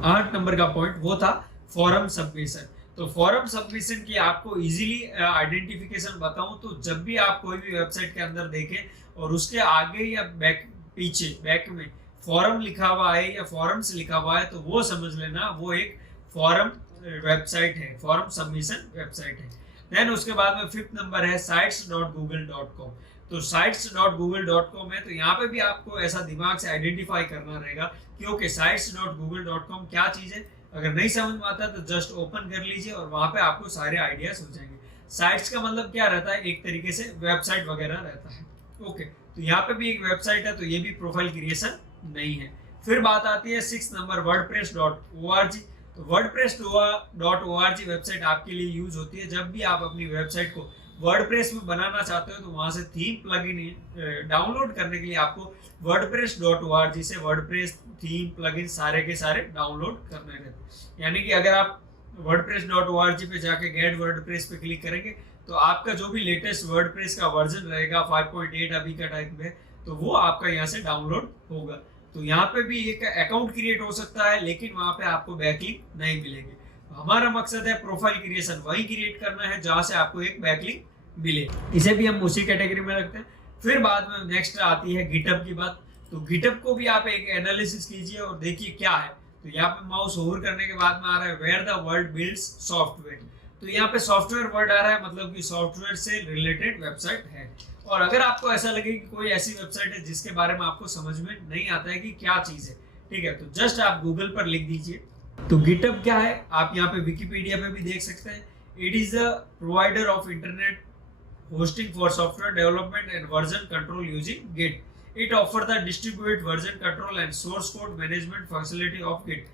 8 नंबर का पॉइंट, वो था फॉरम सबमिशन। तो फॉरम सबमिशन की आपको इजीली आइडेंटिफिकेशन बताऊं तो जब भी आप कोई भी वेबसाइट के अंदर देखें और उसके आगे या बैक में फॉरम लिखा हुआ है या फॉरम्स लिखा हुआ है, तो वो समझ लेना वो एक फॉरम वेबसाइट है, फॉरम सबमिशन वेबसाइट है। देन उसके बाद में 5th नंबर है sites.google.com। तो sites.google.com है, तो यहाँ पे भी आपको ऐसा दिमाग से आइडेंटिफाई करना रहेगा, क्योंकि sites.google.com क्या चीज है। अगर नहीं समझ में आता तो जस्ट ओपन कर लीजिए और वहां पे आपको सारे आइडियाज हो जाएंगे। साइट्स का मतलब क्या रहता है, एक तरीके से वेबसाइट वगैरह रहता है। ओके, तो यहाँ पे भी एक वेबसाइट है, तो ये भी प्रोफाइल क्रिएशन नहीं है। फिर बात आती है 6th नंबर wordpress.org। तो wordpress.org वेबसाइट आपके लिए यूज होती है जब भी आप अपनी वेबसाइट को वर्डप्रेस में बनाना चाहते हो, तो वहां से थीम प्लगइन डाउनलोड करने के लिए आपको wordpress.org से वर्डप्रेस थीम प्लगइन सारे के सारे डाउनलोड करने रहते हैं। यानी कि अगर आप wordpress.org पे जाके गेट वर्डप्रेस पे क्लिक करेंगे तो आपका जो भी लेटेस्ट वर्डप्रेस का वर्जन रहेगा 5.8 अभी का टाइम में, तो वो आपका यहाँ से डाउनलोड होगा। तो यहाँ पे भी एक अकाउंट क्रिएट हो सकता है, लेकिन वहां पे आपको बैकलिंक नहीं मिलेगी। हमारा मकसद है प्रोफाइल क्रिएशन वही क्रिएट करना है जहां से आपको एक बैकलिंक मिले, इसे भी हम उसी कैटेगरी में रखते हैं। फिर बाद में नेक्स्ट आती है गिटहब की बात। तो गिटहब को भी आप एक एनालिसिस कीजिए और देखिए क्या है। तो यहाँ पे माउस होवर करने के बाद में आ रहा है where the world builds software. तो यहाँ पे सॉफ्टवेयर वर्ड आ रहा है, मतलब कि सॉफ्टवेयर से रिलेटेड वेबसाइट है। और अगर आपको ऐसा लगे कि कोई ऐसी वेबसाइट है जिसके बारे में आपको समझ में नहीं आता है कि क्या चीज है, ठीक है, तो जस्ट आप गूगल पर लिख दीजिए। तो गिटहब क्या है आप यहाँ पे विकिपीडिया पे भी देख सकते हैं। It is a provider of internet hosting for software development and version control using Git. It offers the distributed version control and source code management facility of Git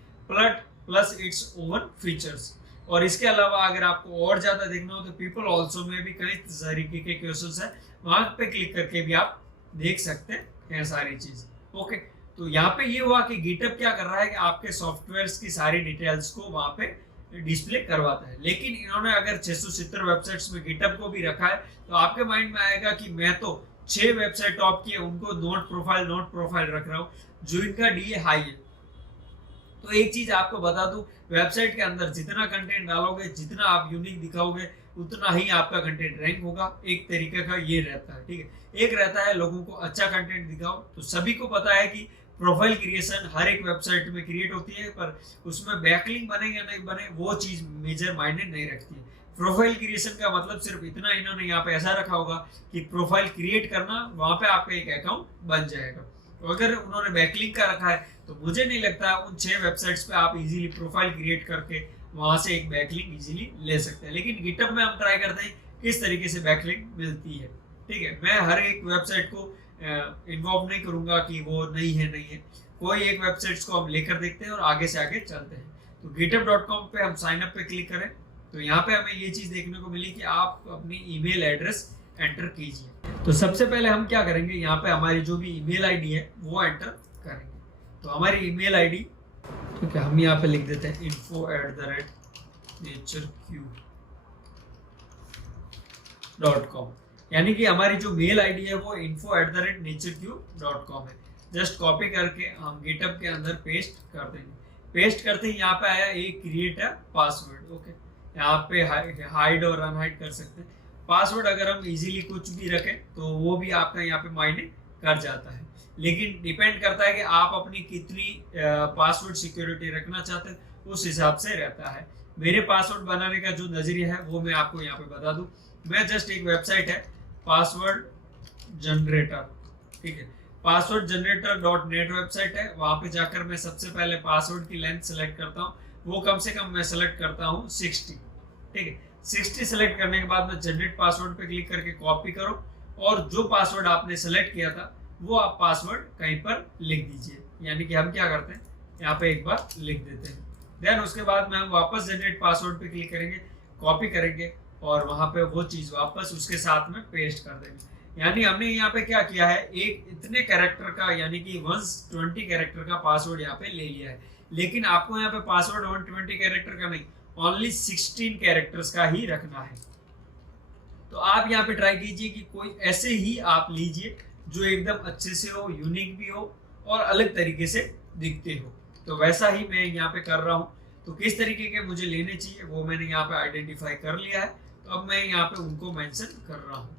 plus its own features. और इसके अलावा अगर आपको और ज्यादा देखना हो तो पीपल ऑल्सो में भी कई तरीके के क्वेश्चंस है, वहां पे क्लिक करके भी आप देख सकते हैं सारी चीज। ओके, तो यहाँ पे ये हुआ कि गिटहब क्या कर रहा है कि आपके सॉफ्टवेयर्स की सारी डिटेल्स को वहां पे डिस्प्ले करवाता है। लेकिन इन्होंने अगर 670 वेबसाइट्स में गिटहब को भी रखा है तो आपके माइंड में आएगा कि मैं तो 6 वेबसाइट टॉप की है उनको नोट प्रोफाइल रख रहा हूँ जो इनका डीए हाई है। तो एक चीज आपको बता दूं, वेबसाइट के अंदर जितना कंटेंट डालोगे, जितना आप यूनिक दिखाओगे, उतना ही आपका कंटेंट रैंक होगा। एक तरीके का ये रहता है, ठीक है। एक रहता है लोगों को अच्छा कंटेंट दिखाओ। तो सभी को पता है कि प्रोफाइल क्रिएशन हर एक वेबसाइट में क्रिएट होती है, पर उसमें बैकलिंक बने या नहीं बने वो चीज मेजर मायने नहीं रखती है। प्रोफाइल क्रिएशन का मतलब सिर्फ इतना इन्होंने यहाँ पे ऐसा रखा होगा कि प्रोफाइल क्रिएट करना, वहां पे आपका एक अकाउंट बन जाएगा। तो अगर उन्होंने बैकलिंक का रखा है तो मुझे नहीं लगता उन 6 वेबसाइट्स पे आप इजीली प्रोफाइल क्रिएट करके वहां से एक बैकलिंक इजीली ले सकते हैं। लेकिन गिटहब में हम ट्राई करते हैं किस तरीके से बैकलिंक मिलती है, ठीक है। मैं हर एक वेबसाइट को इन्वॉल्व नहीं करूंगा कि वो नहीं है। कोई एक वेबसाइट्स को हम लेकर देखते हैं और आगे से आगे चलते हैं। तो github.com पे हम साइन अप पे क्लिक करें तो यहाँ पे हमें ये चीज देखने को मिली कि आप अपनी ईमेल एड्रेस एंटर कीजिए। तो सबसे पहले हम क्या करेंगे, यहाँ पे हमारी जो भी ईमेल आईडी है वो एंटर करेंगे। तो हमारी ईमेल आईडी, ठीक है, हम यहाँ पे लिख देते हैं info@naturecube.com, यानी कि हमारी जो मेल आईडी है वो info@naturecube.com है। जस्ट कॉपी करके हम गिटहब के अंदर पेस्ट कर देंगे। पेस्ट करते ही यहाँ पे आया एक क्रिएट अ पासवर्ड। ओके, यहाँ पे हाइड और अनहाइड कर सकते हैं। पासवर्ड अगर हम इजीली कुछ भी रखें तो वो भी आपका यहाँ पे मायने कर जाता है, लेकिन डिपेंड करता है कि आप अपनी कितनी पासवर्ड सिक्योरिटी रखना चाहते हैं, उस हिसाब से रहता है। मेरे पासवर्ड बनाने का जो नजरिया है वो मैं आपको यहाँ पे बता दूं। मैं जस्ट एक वेबसाइट है पासवर्ड जनरेटर, ठीक है, passwordgenerator.net वेबसाइट है। वहां पे जाकर मैं सबसे पहले पासवर्ड की लेंथ सेलेक्ट करता हूँ। वो कम से कम मैं सेलेक्ट करता हूँ 60, ठीक है। 60 सेलेक्ट करने के बाद में जनरेट पासवर्ड पे क्लिक करके कॉपी करो और जो पासवर्ड आपने सेलेक्ट किया था वो आप पासवर्ड कहीं पर लिख दीजिए। यानी कि हम क्या करते हैं, यहाँ पे एक बार लिख देते हैं। देन उसके बाद में हम वापस जनरेट पासवर्ड पे क्लिक करेंगे, कॉपी करेंगे और वहां पे वो चीज वापस उसके साथ में पेस्ट कर देंगे। यानी हमने यहाँ पे क्या किया है, एक इतने कैरेक्टर का यानी कि 120 कैरेक्टर का पासवर्ड यहाँ पे ले लिया है। लेकिन आपको यहाँ पे पासवर्ड 120 कैरेक्टर का नहीं, ओनली 16 कैरेक्टर्स का ही रखना है। तो आप यहाँ पे ट्राई कीजिए कि कोई ऐसे ही आप लीजिए जो एकदम अच्छे से हो, यूनिक भी हो और अलग तरीके से दिखते हो। तो वैसा ही मैं यहाँ पे कर रहा हूँ। तो किस तरीके के मुझे लेने चाहिए वो मैंने यहाँ पे आइडेंटिफाई कर लिया है। तो अब मैं यहाँ पे उनको मेंशन कर रहा हूँ।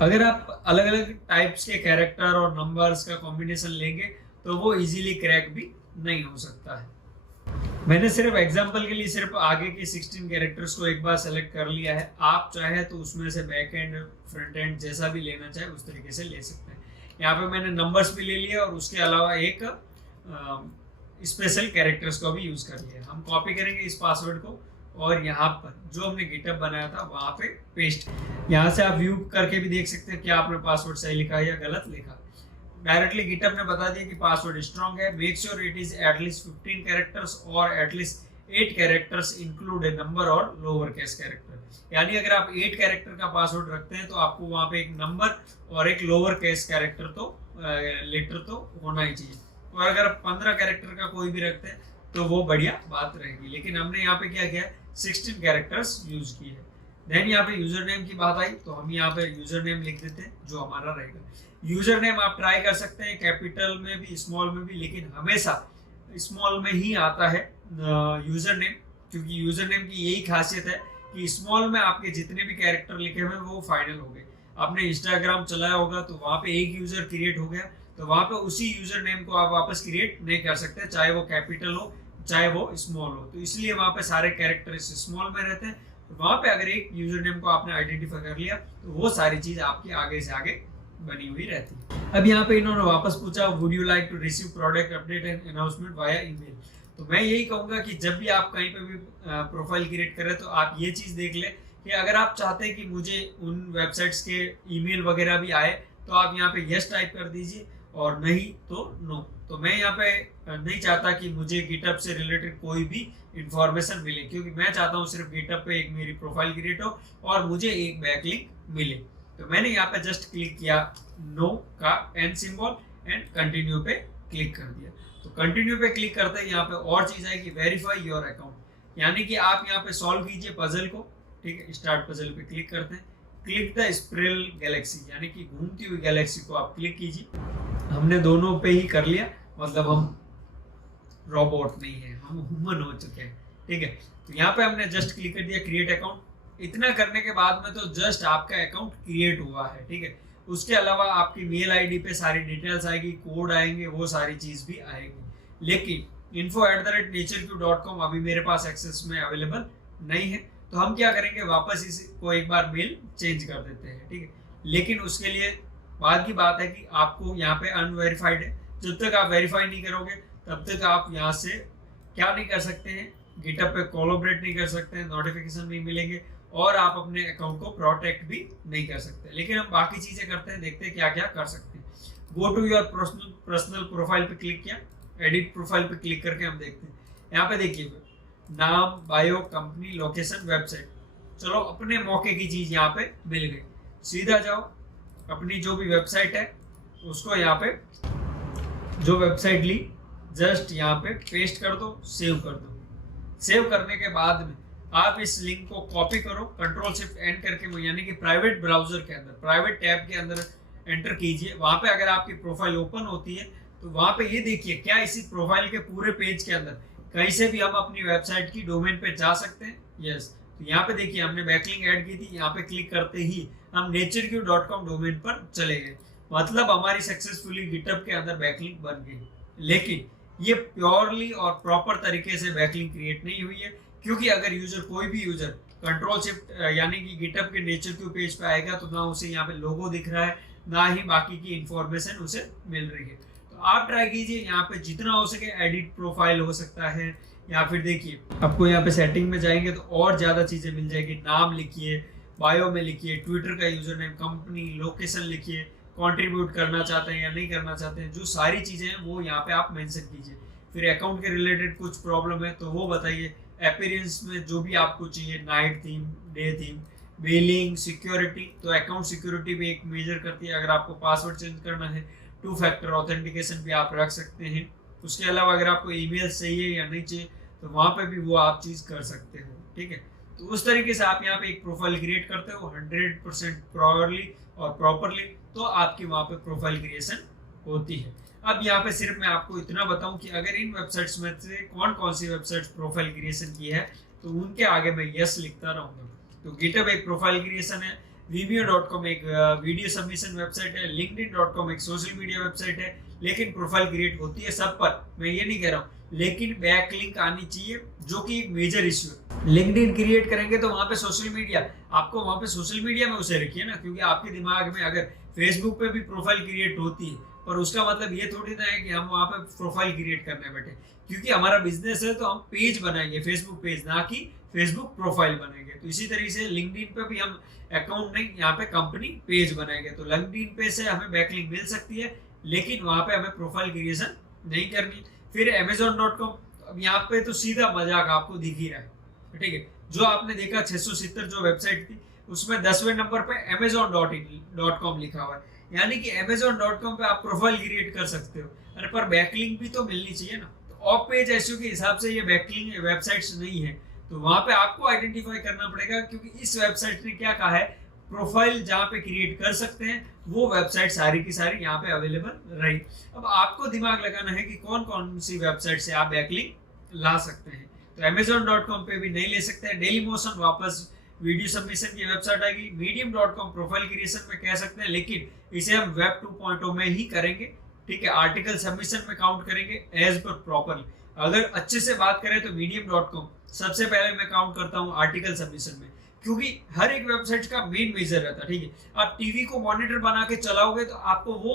अगर आप अलग अलग टाइप्स के कैरेक्टर और नंबर्स का कॉम्बिनेशन लेंगे तो वो इजीली क्रैक भी नहीं हो सकता है। मैंने सिर्फ एग्जांपल के लिए सिर्फ आगे के 16 कैरेक्टर्स को एक बार सेलेक्ट कर लिया है। आप चाहे तो उसमें से बैक एंड फ्रंट एंड जैसा भी लेना चाहे उस तरीके से ले सकते हैं। यहाँ पे मैंने नंबर्स भी ले लिया और उसके अलावा एक स्पेशल कैरेक्टर्स को भी यूज कर लिया। हम कॉपी करेंगे इस पासवर्ड को और यहाँ पर जो हमने गिटहब बनाया था वहां पे पेस्ट। यहाँ से आप व्यू करके भी देख सकते हैं क्या आपने पासवर्ड सही लिखा है या गलत लिखा। डायरेक्टली गिटहब ने बता दिया कि पासवर्ड स्ट्रॉन्ग है। Make sure it is at least 15 characters और एटलीस्ट 8 कैरेक्टर्स इंक्लूड ए नंबर और लोअर केस कैरेक्टर। यानी अगर आप 8 कैरेक्टर का पासवर्ड रखते हैं तो आपको वहां पे एक नंबर और एक लोअर केस कैरेक्टर तो लेटर तो होना ही चाहिए। और अगर आप 15 कैरेक्टर का कोई भी रखते हैं तो वो बढ़िया बात रहेगी। लेकिन हमने यहाँ पे क्या किया है, 16 कैरेक्टर्स यूज किए हैं। देन यहाँ पे यूजर नेम की बात आई तो हम यहाँ पे यूजर नेम लिख देते हैं जो हमारा रहेगा। यूजर नेम आप ट्राई कर सकते हैं कैपिटल में भी स्मॉल में भी, लेकिन हमेशा स्मॉल में ही आता है यूजर नेम, क्योंकि यूजर नेम की यही खासियत है कि स्मॉल में आपके जितने भी कैरेक्टर लिखे हुए हैं वो फाइनल हो गए। आपने इंस्टाग्राम चलाया होगा तो वहाँ पे एक यूजर क्रिएट हो गया, तो वहाँ पे उसी यूजर नेम को आप वापस क्रिएट नहीं कर सकते, चाहे वो कैपिटल हो चाहे वो स्मॉल हो। तो इसलिए वहाँ पे सारे कैरेक्टर स्मॉल में रहते हैं। तो वहाँ पे अगर एक यूजर नेम को आपने आइडेंटिफाई कर लिया तो वो सारी चीज आपकी आगे से आगे बनी हुई रहती है। अब यहाँ पे इन्होंने वापस पूछा would you like to receive product update and announcement via email. तो मैं यही कहूंगा कि जब भी आप कहीं पे भी प्रोफाइल क्रिएट करें तो आप ये चीज देख ले कि अगर आप चाहते हैं कि मुझे उन वेबसाइट्स के ईमेल वगैरह भी आए तो आप यहाँ पे यस टाइप कर दीजिए, और नहीं तो नो। तो मैं यहाँ पे नहीं चाहता कि मुझे गिटअप से रिलेटेड कोई भी इंफॉर्मेशन मिले, क्योंकि मैं चाहता हूँ सिर्फ गिटअप पे एक मेरी प्रोफाइल क्रिएट हो और मुझे एक बैकलिंक मिले। तो मैंने यहाँ पे जस्ट क्लिक किया नो का एन सिंबल एंड कंटिन्यू पे क्लिक कर दिया। तो कंटिन्यू पे क्लिक करते ही यहाँ पे और चीज आएगी वेरीफाई योर अकाउंट, यानी कि आप यहाँ पे सॉल्व कीजिए पजल को। ठीक है, स्टार्ट पजल पे क्लिक करते हैं, क्लिक द स्प्रेल गैलेक्सी यानी कि घूमती हुई गैलेक्सी को आप क्लिक कीजिए। हमने दोनों पे ही कर लिया, मतलब हम रोबोट नहीं है, हम ह्यूमन हो चुके हैं। ठीक है, तो यहाँ पे हमने जस्ट क्लिक कर दिया क्रिएट अकाउंट। इतना करने के बाद में तो जस्ट आपका अकाउंट क्रिएट हुआ है। ठीक है, उसके अलावा आपकी मेल आईडी पे सारी डिटेल्स आएगी, कोड आएंगे, वो सारी चीज भी आएगी। लेकिन info@natureq.com अभी मेरे पास एक्सेस में अवेलेबल नहीं है, तो हम क्या करेंगे वापस इसको एक बार मेल चेंज कर देते हैं। ठीक है, लेकिन उसके लिए बाद की बात है कि आपको यहाँ पे अनवेरीफाइड है, जब तक आप वेरीफाई नहीं करोगे तब तक आप यहाँ से क्या नहीं कर सकते हैं, गिटअप पे कोलैबोरेट नहीं कर सकते हैं, नोटिफिकेशन नहीं मिलेंगे और आप अपने अकाउंट को प्रोटेक्ट भी नहीं कर सकते। लेकिन हम बाकी चीजें करते हैं, देखते हैं क्या क्या कर सकते हैं। Go to your personal profile पे क्लिक किया, एडिट प्रोफाइल पे क्लिक करके हम देखते हैं। यहाँ पे देखिए नाम, बायो, कंपनी, लोकेशन, वेबसाइट। चलो अपने मौके की चीज यहाँ पे मिल गई, सीधा जाओ अपनी जो भी वेबसाइट है उसको यहाँ पे जो वेबसाइट ली जस्ट यहाँ पे पेस्ट कर दो, सेव कर दो। सेव करने के बाद में आप इस लिंक को कॉपी करो, कंट्रोल शिफ्ट एन करके यानी कि प्राइवेट ब्राउजर के अंदर, प्राइवेट टैब के अंदर एंटर कीजिए। वहां पे अगर आपकी प्रोफाइल ओपन होती है तो वहां पे ये देखिए क्या इसी प्रोफाइल के पूरे पेज के अंदर कहीं से भी हम अपनी वेबसाइट की डोमेन पे जा सकते हैं। यस, तो यहाँ पे देखिए हमने बैकलिंक ऐड की थी, यहाँ पे क्लिक करते ही हम natureq.com डोमेन पर चले गए, मतलब हमारी सक्सेसफुली गिटअप के अंदर बैकलिंक बन गई। लेकिन ये प्योरली और प्रॉपर तरीके से बैकलिंक क्रिएट नहीं हुई है, क्योंकि अगर यूजर कोई भी यूजर कंट्रोल शिफ्ट यानी कि गिटअप के नेचरक्यू पेज पे आएगा तो ना उसे यहाँ पे लोगो दिख रहा है, ना ही बाकी की इंफॉर्मेशन उसे मिल रही है। तो आप ट्राई कीजिए यहाँ पे जितना हो सके एडिट प्रोफाइल हो सकता है, या फिर देखिए आपको यहाँ पे सेटिंग में जाएंगे तो और ज्यादा चीजें मिल जाएगी। नाम लिखिए, बायो में लिखिए, ट्विटर का यूजर नेम, कंपनी, लोकेशन लिखिए, कंट्रीब्यूट करना चाहते हैं या नहीं करना चाहते हैं, जो सारी चीजें हैं वो यहाँ पे आप मेंशन कीजिए। फिर अकाउंट के रिलेटेड कुछ प्रॉब्लम है तो वो बताइए। अपीयरेंस में जो भी आपको चाहिए, night theme, day theme, billing, security, तो अकाउंट सिक्योरिटी भी एक मेजर करती है। अगर आपको पासवर्ड चेंज करना है, 2 फैक्टर ऑथेंटिकेशन भी आप रख सकते हैं। उसके अलावा अगर आपको ईमेल चाहिए या नहीं चाहिए तो वहाँ पे भी वो आप चीज़ कर सकते हो। ठीक है, तो उस तरीके से आप यहाँ पे एक प्रोफाइल क्रिएट करते हो 100% प्योरली और प्रॉपरली, तो आपकी वहाँ पे प्रोफाइल क्रिएशन होती है। अब यहाँ पे सिर्फ मैं आपको इतना बताऊं कि अगर इन वेबसाइट्स में से कौन कौन सी वेबसाइट्स प्रोफाइल क्रिएशन की है तो उनके आगे मैं यस लिखता रहूंगा। तो गिटहब एक प्रोफाइल क्रिएशन है, vimeo.com एक वीडियो सबमिशन वेबसाइट है, linkedin.com एक सोशल मीडिया वेबसाइट है। लेकिन प्रोफाइल क्रिएट होती है सब पर, मैं ये नहीं कह रहा हूँ, लेकिन बैकलिंक आनी चाहिए जो कि एक मेजर इश्यू है। लिंक्डइन क्रिएट करेंगे तो वहाँ पे सोशल मीडिया, आपको वहाँ पे सोशल मीडिया में उसे रखिए ना, क्योंकि आपके दिमाग में अगर फेसबुक पे भी प्रोफाइल क्रिएट होती है पर उसका मतलब ये थोड़ी ना है कि हम वहाँ पे प्रोफाइल क्रिएट करने बैठे, क्योंकि हमारा बिजनेस है तो हम पेज बनाएंगे, फेसबुक पेज, ना कि फेसबुक प्रोफाइल बनेंगे। तो इसी तरीके से लिंक्डइन पे भी हम अकाउंट नहीं, यहाँ पे कंपनी पेज बनाएंगे। तो लिंक्डइन पे से हमें बैकलिंक मिल सकती है, लेकिन वहाँ पे हमें प्रोफाइल क्रिएशन नहीं करनी। फिर amazon.com, अब यहाँ पे तो सीधा मजाक आपको दिख ही रहा है। ठीक है, जो आपने देखा 670 जो वेबसाइट थी उसमें 10वें नंबर पे amazon.com लिखा हुआ है, यानी कि amazon.com पे आप प्रोफाइल क्रिएट कर सकते हो। अरे पर बैकलिंक भी तो मिलनी चाहिए ना। तो ऑफ पेज एसईओ के हिसाब से ये बैकलिंक वेबसाइट्स नहीं है, तो वहां पे आपको आइडेंटिफाई करना पड़ेगा, क्योंकि इस वेबसाइट ने क्या कहा है, प्रोफाइल जहाँ पे क्रिएट कर सकते हैं वो वेबसाइट सारी की सारी यहाँ पे अवेलेबल रही। अब आपको दिमाग लगाना है कि कौन कौन सी वेबसाइट से आप बैकलिंक ला सकते हैं। तो amazon.com पे भी नहीं ले सकते हैं। डेली मोशन वापस वीडियो सबमिशन की वेबसाइट आएगी। medium.com प्रोफाइल क्रिएशन में कह सकते हैं, लेकिन इसे हम वेब 2.0 में ही करेंगे, ठीक है। आर्टिकल सबमिशन में काउंट करेंगे एज पर प्रॉपरली। अगर अच्छे से बात करें तो medium.com सबसे पहले मैं काउंट करता हूँ आर्टिकल सबमिशन में, क्योंकि हर एक वेबसाइट का मेन मेजर रहता है, ठीक है। आप टीवी को मॉनिटर बना के चलाओगे तो आपको वो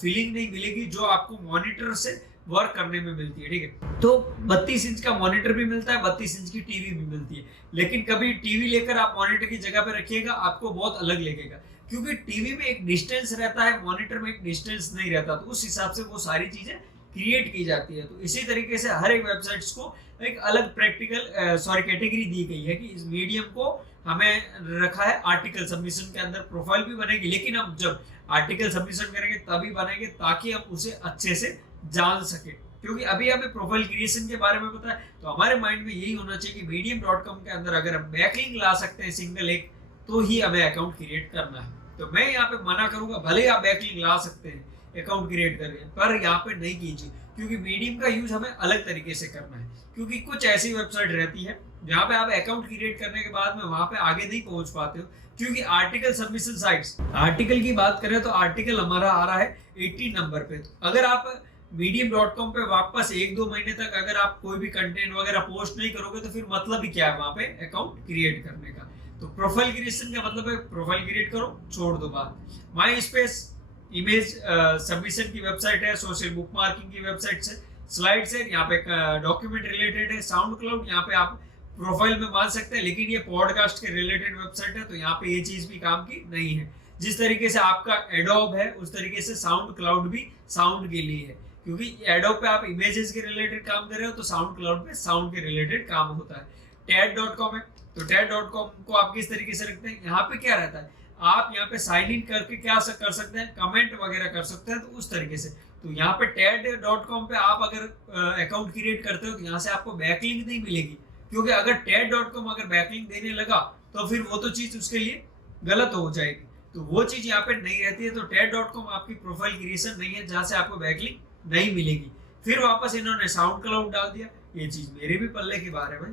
फीलिंग नहीं मिलेगी जो आपको मॉनिटर से वर्क करने में मिलती है, ठीक है। तो 32 इंच का मॉनिटर भी मिलता है, 32 इंच की टीवी भी मिलती है, लेकिन कभी टीवी लेकर आप मॉनिटर की जगह पे रखिएगा, आपको बहुत अलग लगेगा, क्योंकि टीवी में एक डिस्टेंस रहता है, मॉनिटर में एक डिस्टेंस नहीं रहता। तो उस हिसाब से वो सारी चीजें क्रिएट की जाती है। तो इसी तरीके से हर एक वेबसाइट्स को एक अलग कैटेगरी दी गई है कि इस मीडियम को हमें रखा है आर्टिकल सबमिशन के अंदर। प्रोफाइल भी बनेगी, लेकिन हम जब आर्टिकल सबमिशन करेंगे तभी बनेंगे ताकि हम उसे अच्छे से जान सके, क्योंकि अभी हमें प्रोफाइल क्रिएशन के बारे में पता है। तो हमारे माइंड में यही होना चाहिए कि medium.com के अंदर अगर हम बैकलिंक ला सकते हैं सिंगल एक, तो ही हमें अकाउंट क्रिएट करना है। तो मैं यहाँ पे मना करूंगा, भले ही आप बैकलिंक ला सकते हैं अकाउंट क्रिएट करके, पर यहाँ पे नहीं कीजिए, क्योंकि मीडियम का यूज हमें अलग तरीके से करना है। क्योंकि कुछ ऐसी वेबसाइट रहती है जहाँ पे आप अकाउंट क्रिएट करने के बाद में वहां पे आगे नहीं पहुंच पाते हो, क्योंकि आर्टिकल सबमिशन साइट्स, आर्टिकल की बात करें तो आर्टिकल हमारा आ रहा है 18 नंबर पे। तो अगर आप medium.com पे वापस 1-2 महीने तक अगर आप कोई भी कंटेंट वगैरह पोस्ट नहीं करोगे तो फिर मतलब ही क्या है वहां पे अकाउंट क्रिएट करने का। तो प्रोफाइल क्रिएशन का मतलब है प्रोफाइल क्रिएट करो, छोड़ दो बात। माई स्पेस इमेज सबमिशन की वेबसाइट है, सोशल बुक मार्किंग की वेबसाइट है, स्लाइड्स है, यहाँ पे डॉक्यूमेंट रिलेटेड है, साउंड क्लाउड यहाँ पे आप प्रोफाइल में मान सकते हैं, लेकिन ये पॉडकास्ट के रिलेटेड वेबसाइट है, तो यहाँ पे ये चीज भी काम की नहीं है। जिस तरीके से आपका एडोब है उस तरीके से साउंड क्लाउड भी साउंड के लिए है, क्योंकि एडोब पे आप इमेजेस के रिलेटेड काम कर रहे हो तो साउंड क्लाउड पे साउंड के रिलेटेड काम होता है। TED.com है, तो TED.com को आप किस तरीके से रखते हैं, यहाँ पे क्या रहता है, आप यहाँ पे साइन इन करके क्या कर सकते हैं, कमेंट वगैरह कर सकते हैं, तो उस तरीके से। तो यहाँ पे TED.com पे आप अगर अकाउंट क्रिएट करते हो तो यहाँ से आपको बैकलिंक नहीं मिलेगी, क्योंकि अगर TED.com अगर बैकलिंक देने लगा तो फिर वो तो चीज उसके लिए गलत हो जाएगी। तो वो चीज यहाँ पे नहीं रहती है। तो TED.com आपकी प्रोफाइल क्रिएशन नहीं है जहाँ से आपको बैकलिंक नहीं मिलेगी। फिर वापस इन्होंने साउंड क्लाउड डाल दिया, ये चीज मेरे भी पल्ले की बात है भाई।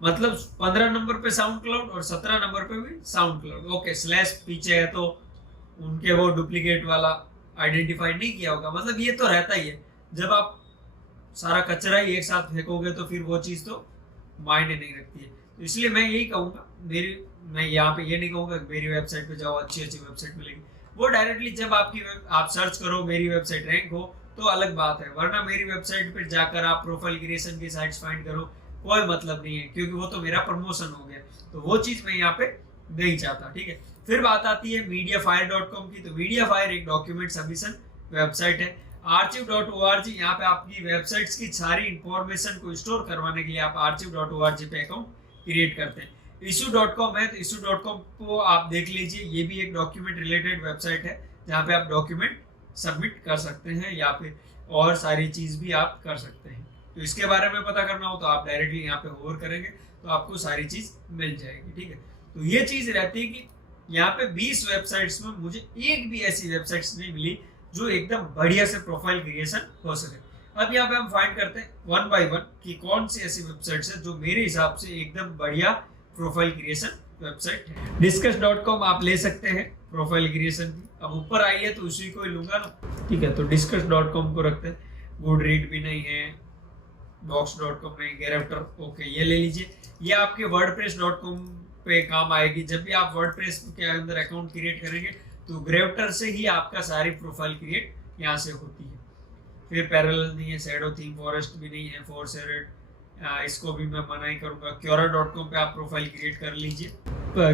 मतलब 15 नंबर पे साउंड क्लाउड और 17 नंबर पे भी साउंड क्लाउड। ओके, स्लैश पीछे है तो उनके वो डुप्लीकेट वाला आइडेंटिफाई नहीं किया होगा। मतलब ये तो रहता ही है, जब आप सारा कचरा ही एक साथ फेंकोगे तो फिर वो चीज तो मायने नहीं रखती है। तो इसलिए मैं यही कहूंगा, मैं यहाँ पे ये नहीं कहूंगा मेरी वेबसाइट पे जाओ, अच्छी अच्छी वेबसाइट मिलेगी। वो डायरेक्टली जब आप सर्च करो मेरी वेबसाइट रैंक हो तो अलग बात है, वरना मेरी वेबसाइट पर जाकर आप प्रोफाइल क्रिएशन की साइट्स फाइंड करो, कोई मतलब नहीं है, क्योंकि वो तो मेरा प्रमोशन हो गया। तो वो चीज मैं यहाँ पे नहीं चाहता, ठीक है। फिर बात आती है mediafire.com की। तो mediafire एक डॉक्यूमेंट सबमिशन वेबसाइट है। archive.org, यहाँ पे आपकी वेबसाइट्स की सारी इंफॉर्मेशन को स्टोर करवाने के लिए आप archive.org पे अकाउंट क्रिएट करते हैं। issue.com है, तो issue.com को आप देख लीजिए, ये भी एक डॉक्यूमेंट रिलेटेड वेबसाइट है जहाँ पे आप डॉक्यूमेंट सबमिट कर सकते हैं या फिर और सारी चीज भी आप कर सकते हैं। तो इसके बारे में पता करना हो तो आप डायरेक्टली यहाँ पे होवर करेंगे तो आपको सारी चीज मिल जाएगी, ठीक है। तो ये चीज रहती है कि यहाँ पे 20 वेबसाइट्स में मुझे एक भी ऐसी वेबसाइट्स नहीं मिली जो एकदम बढ़िया से प्रोफाइल क्रिएशन हो सके। अब यहाँ पे हम फाइंड करते हैं 1 by 1 कि कौन सी ऐसी वेबसाइट्स है जो मेरे हिसाब से एकदम बढ़िया प्रोफाइल क्रिएशन वेबसाइट है। discuss.com आप ले सकते हैं प्रोफाइल क्रिएशन की। अब ऊपर आई है तो उसी को ही लूंगा ना, ठीक है। तो discuss.com को रखते हैं। गुडरीड भी नहीं है, docs.com नहीं, Grafter, ओके ये ले लीजिए। ये आपके wordpress.com पे काम आएगी। जब भी आप वर्डप्रेस के अंदर अकाउंट क्रिएट करेंगे तो ग्रेफ्टर से ही आपका सारी प्रोफाइल क्रिएट यहाँ से होती है। फिर पैरेलल नहीं है, शैडो थीम फॉरेस्ट भी नहीं है, फोर्सेरेट, इसको भी मैं मना ही करूंगा। Quora.com पे आप प्रोफाइल क्रिएट कर लीजिए।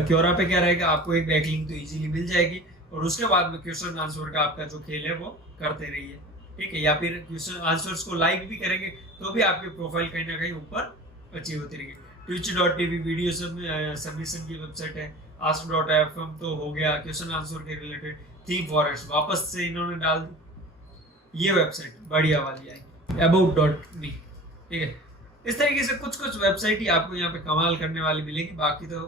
Quora पे क्या रहेगा, आपको एक बैकलिंक तो इजीली मिल जाएगी और उसके बाद में क्वेश्चन आंसर का आपका जो खेल है वो करते रहिए, ठीक है। या फिर क्वेश्चन आंसर्स को लाइक भी करेंगे तो भी आपकी प्रोफाइल कहीं ना कहीं ऊपर अच्छी होती रहेगी। twitch.tv वीडियो सबमिशन की वेबसाइट है। ask.fm तो हो गया क्वेश्चन आंसर के रिलेटेड। थीम फॉरेस्ट वापस से इन्होंने डाल दी, ये वेबसाइट बढ़िया वाली आई। about.me, ठीक है। इस तरीके से कुछ कुछ वेबसाइट ही आपको यहाँ पे कमाल करने वाली मिलेगी, बाकी तो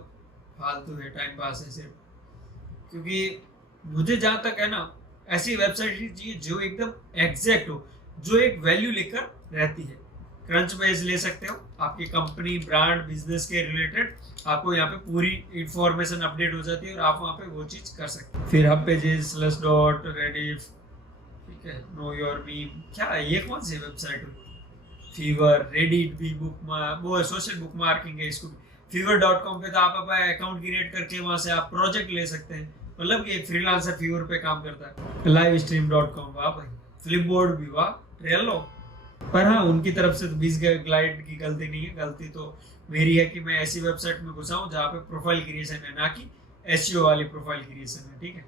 फालतू है, टाइम पास है सिर्फ। क्योंकि मुझे जहाँ तक है ना, ऐसी वेबसाइट ही चाहिए जो एकदम एग्जैक्ट हो, जो एक वैल्यू लेकर रहती है। क्रंच बेस ले सकते हो, आपकी कंपनी ब्रांड बिजनेस के रिलेटेड आपको यहाँ पे पूरी इंफॉर्मेशन अपडेट हो जाती है और आप वहाँ पे वो चीज कर सकते हैं। फिर हब पेजेस, स्लैशडॉट, रेडिफ, ठीक है, नो योर मीम, क्या है ये, कौन सी वेबसाइट हुई, फीवर, रेडिट भी बुक, वो है सोशल बुक मार्किंग है इसको। fever.com पे तो आप अपना अकाउंट क्रिएट करके वहां से आप प्रोजेक्ट ले सकते हैं, मतलब कि एक फ्रीलांसर फीवर पे काम करता है। livestream.com, वाह भाई। फ्लिपबोर्ड भी, वाह। ट्रेलो, पर हाँ उनकी तरफ से तो 20 ग्लाइड की गलती नहीं है, गलती तो मेरी है कि मैं ऐसी वेबसाइट में घुसा हूँ जहाँ पे प्रोफाइल क्रिएशन है, ना कि एसईओ वाली प्रोफाइल क्रिएशन है, ठीक है।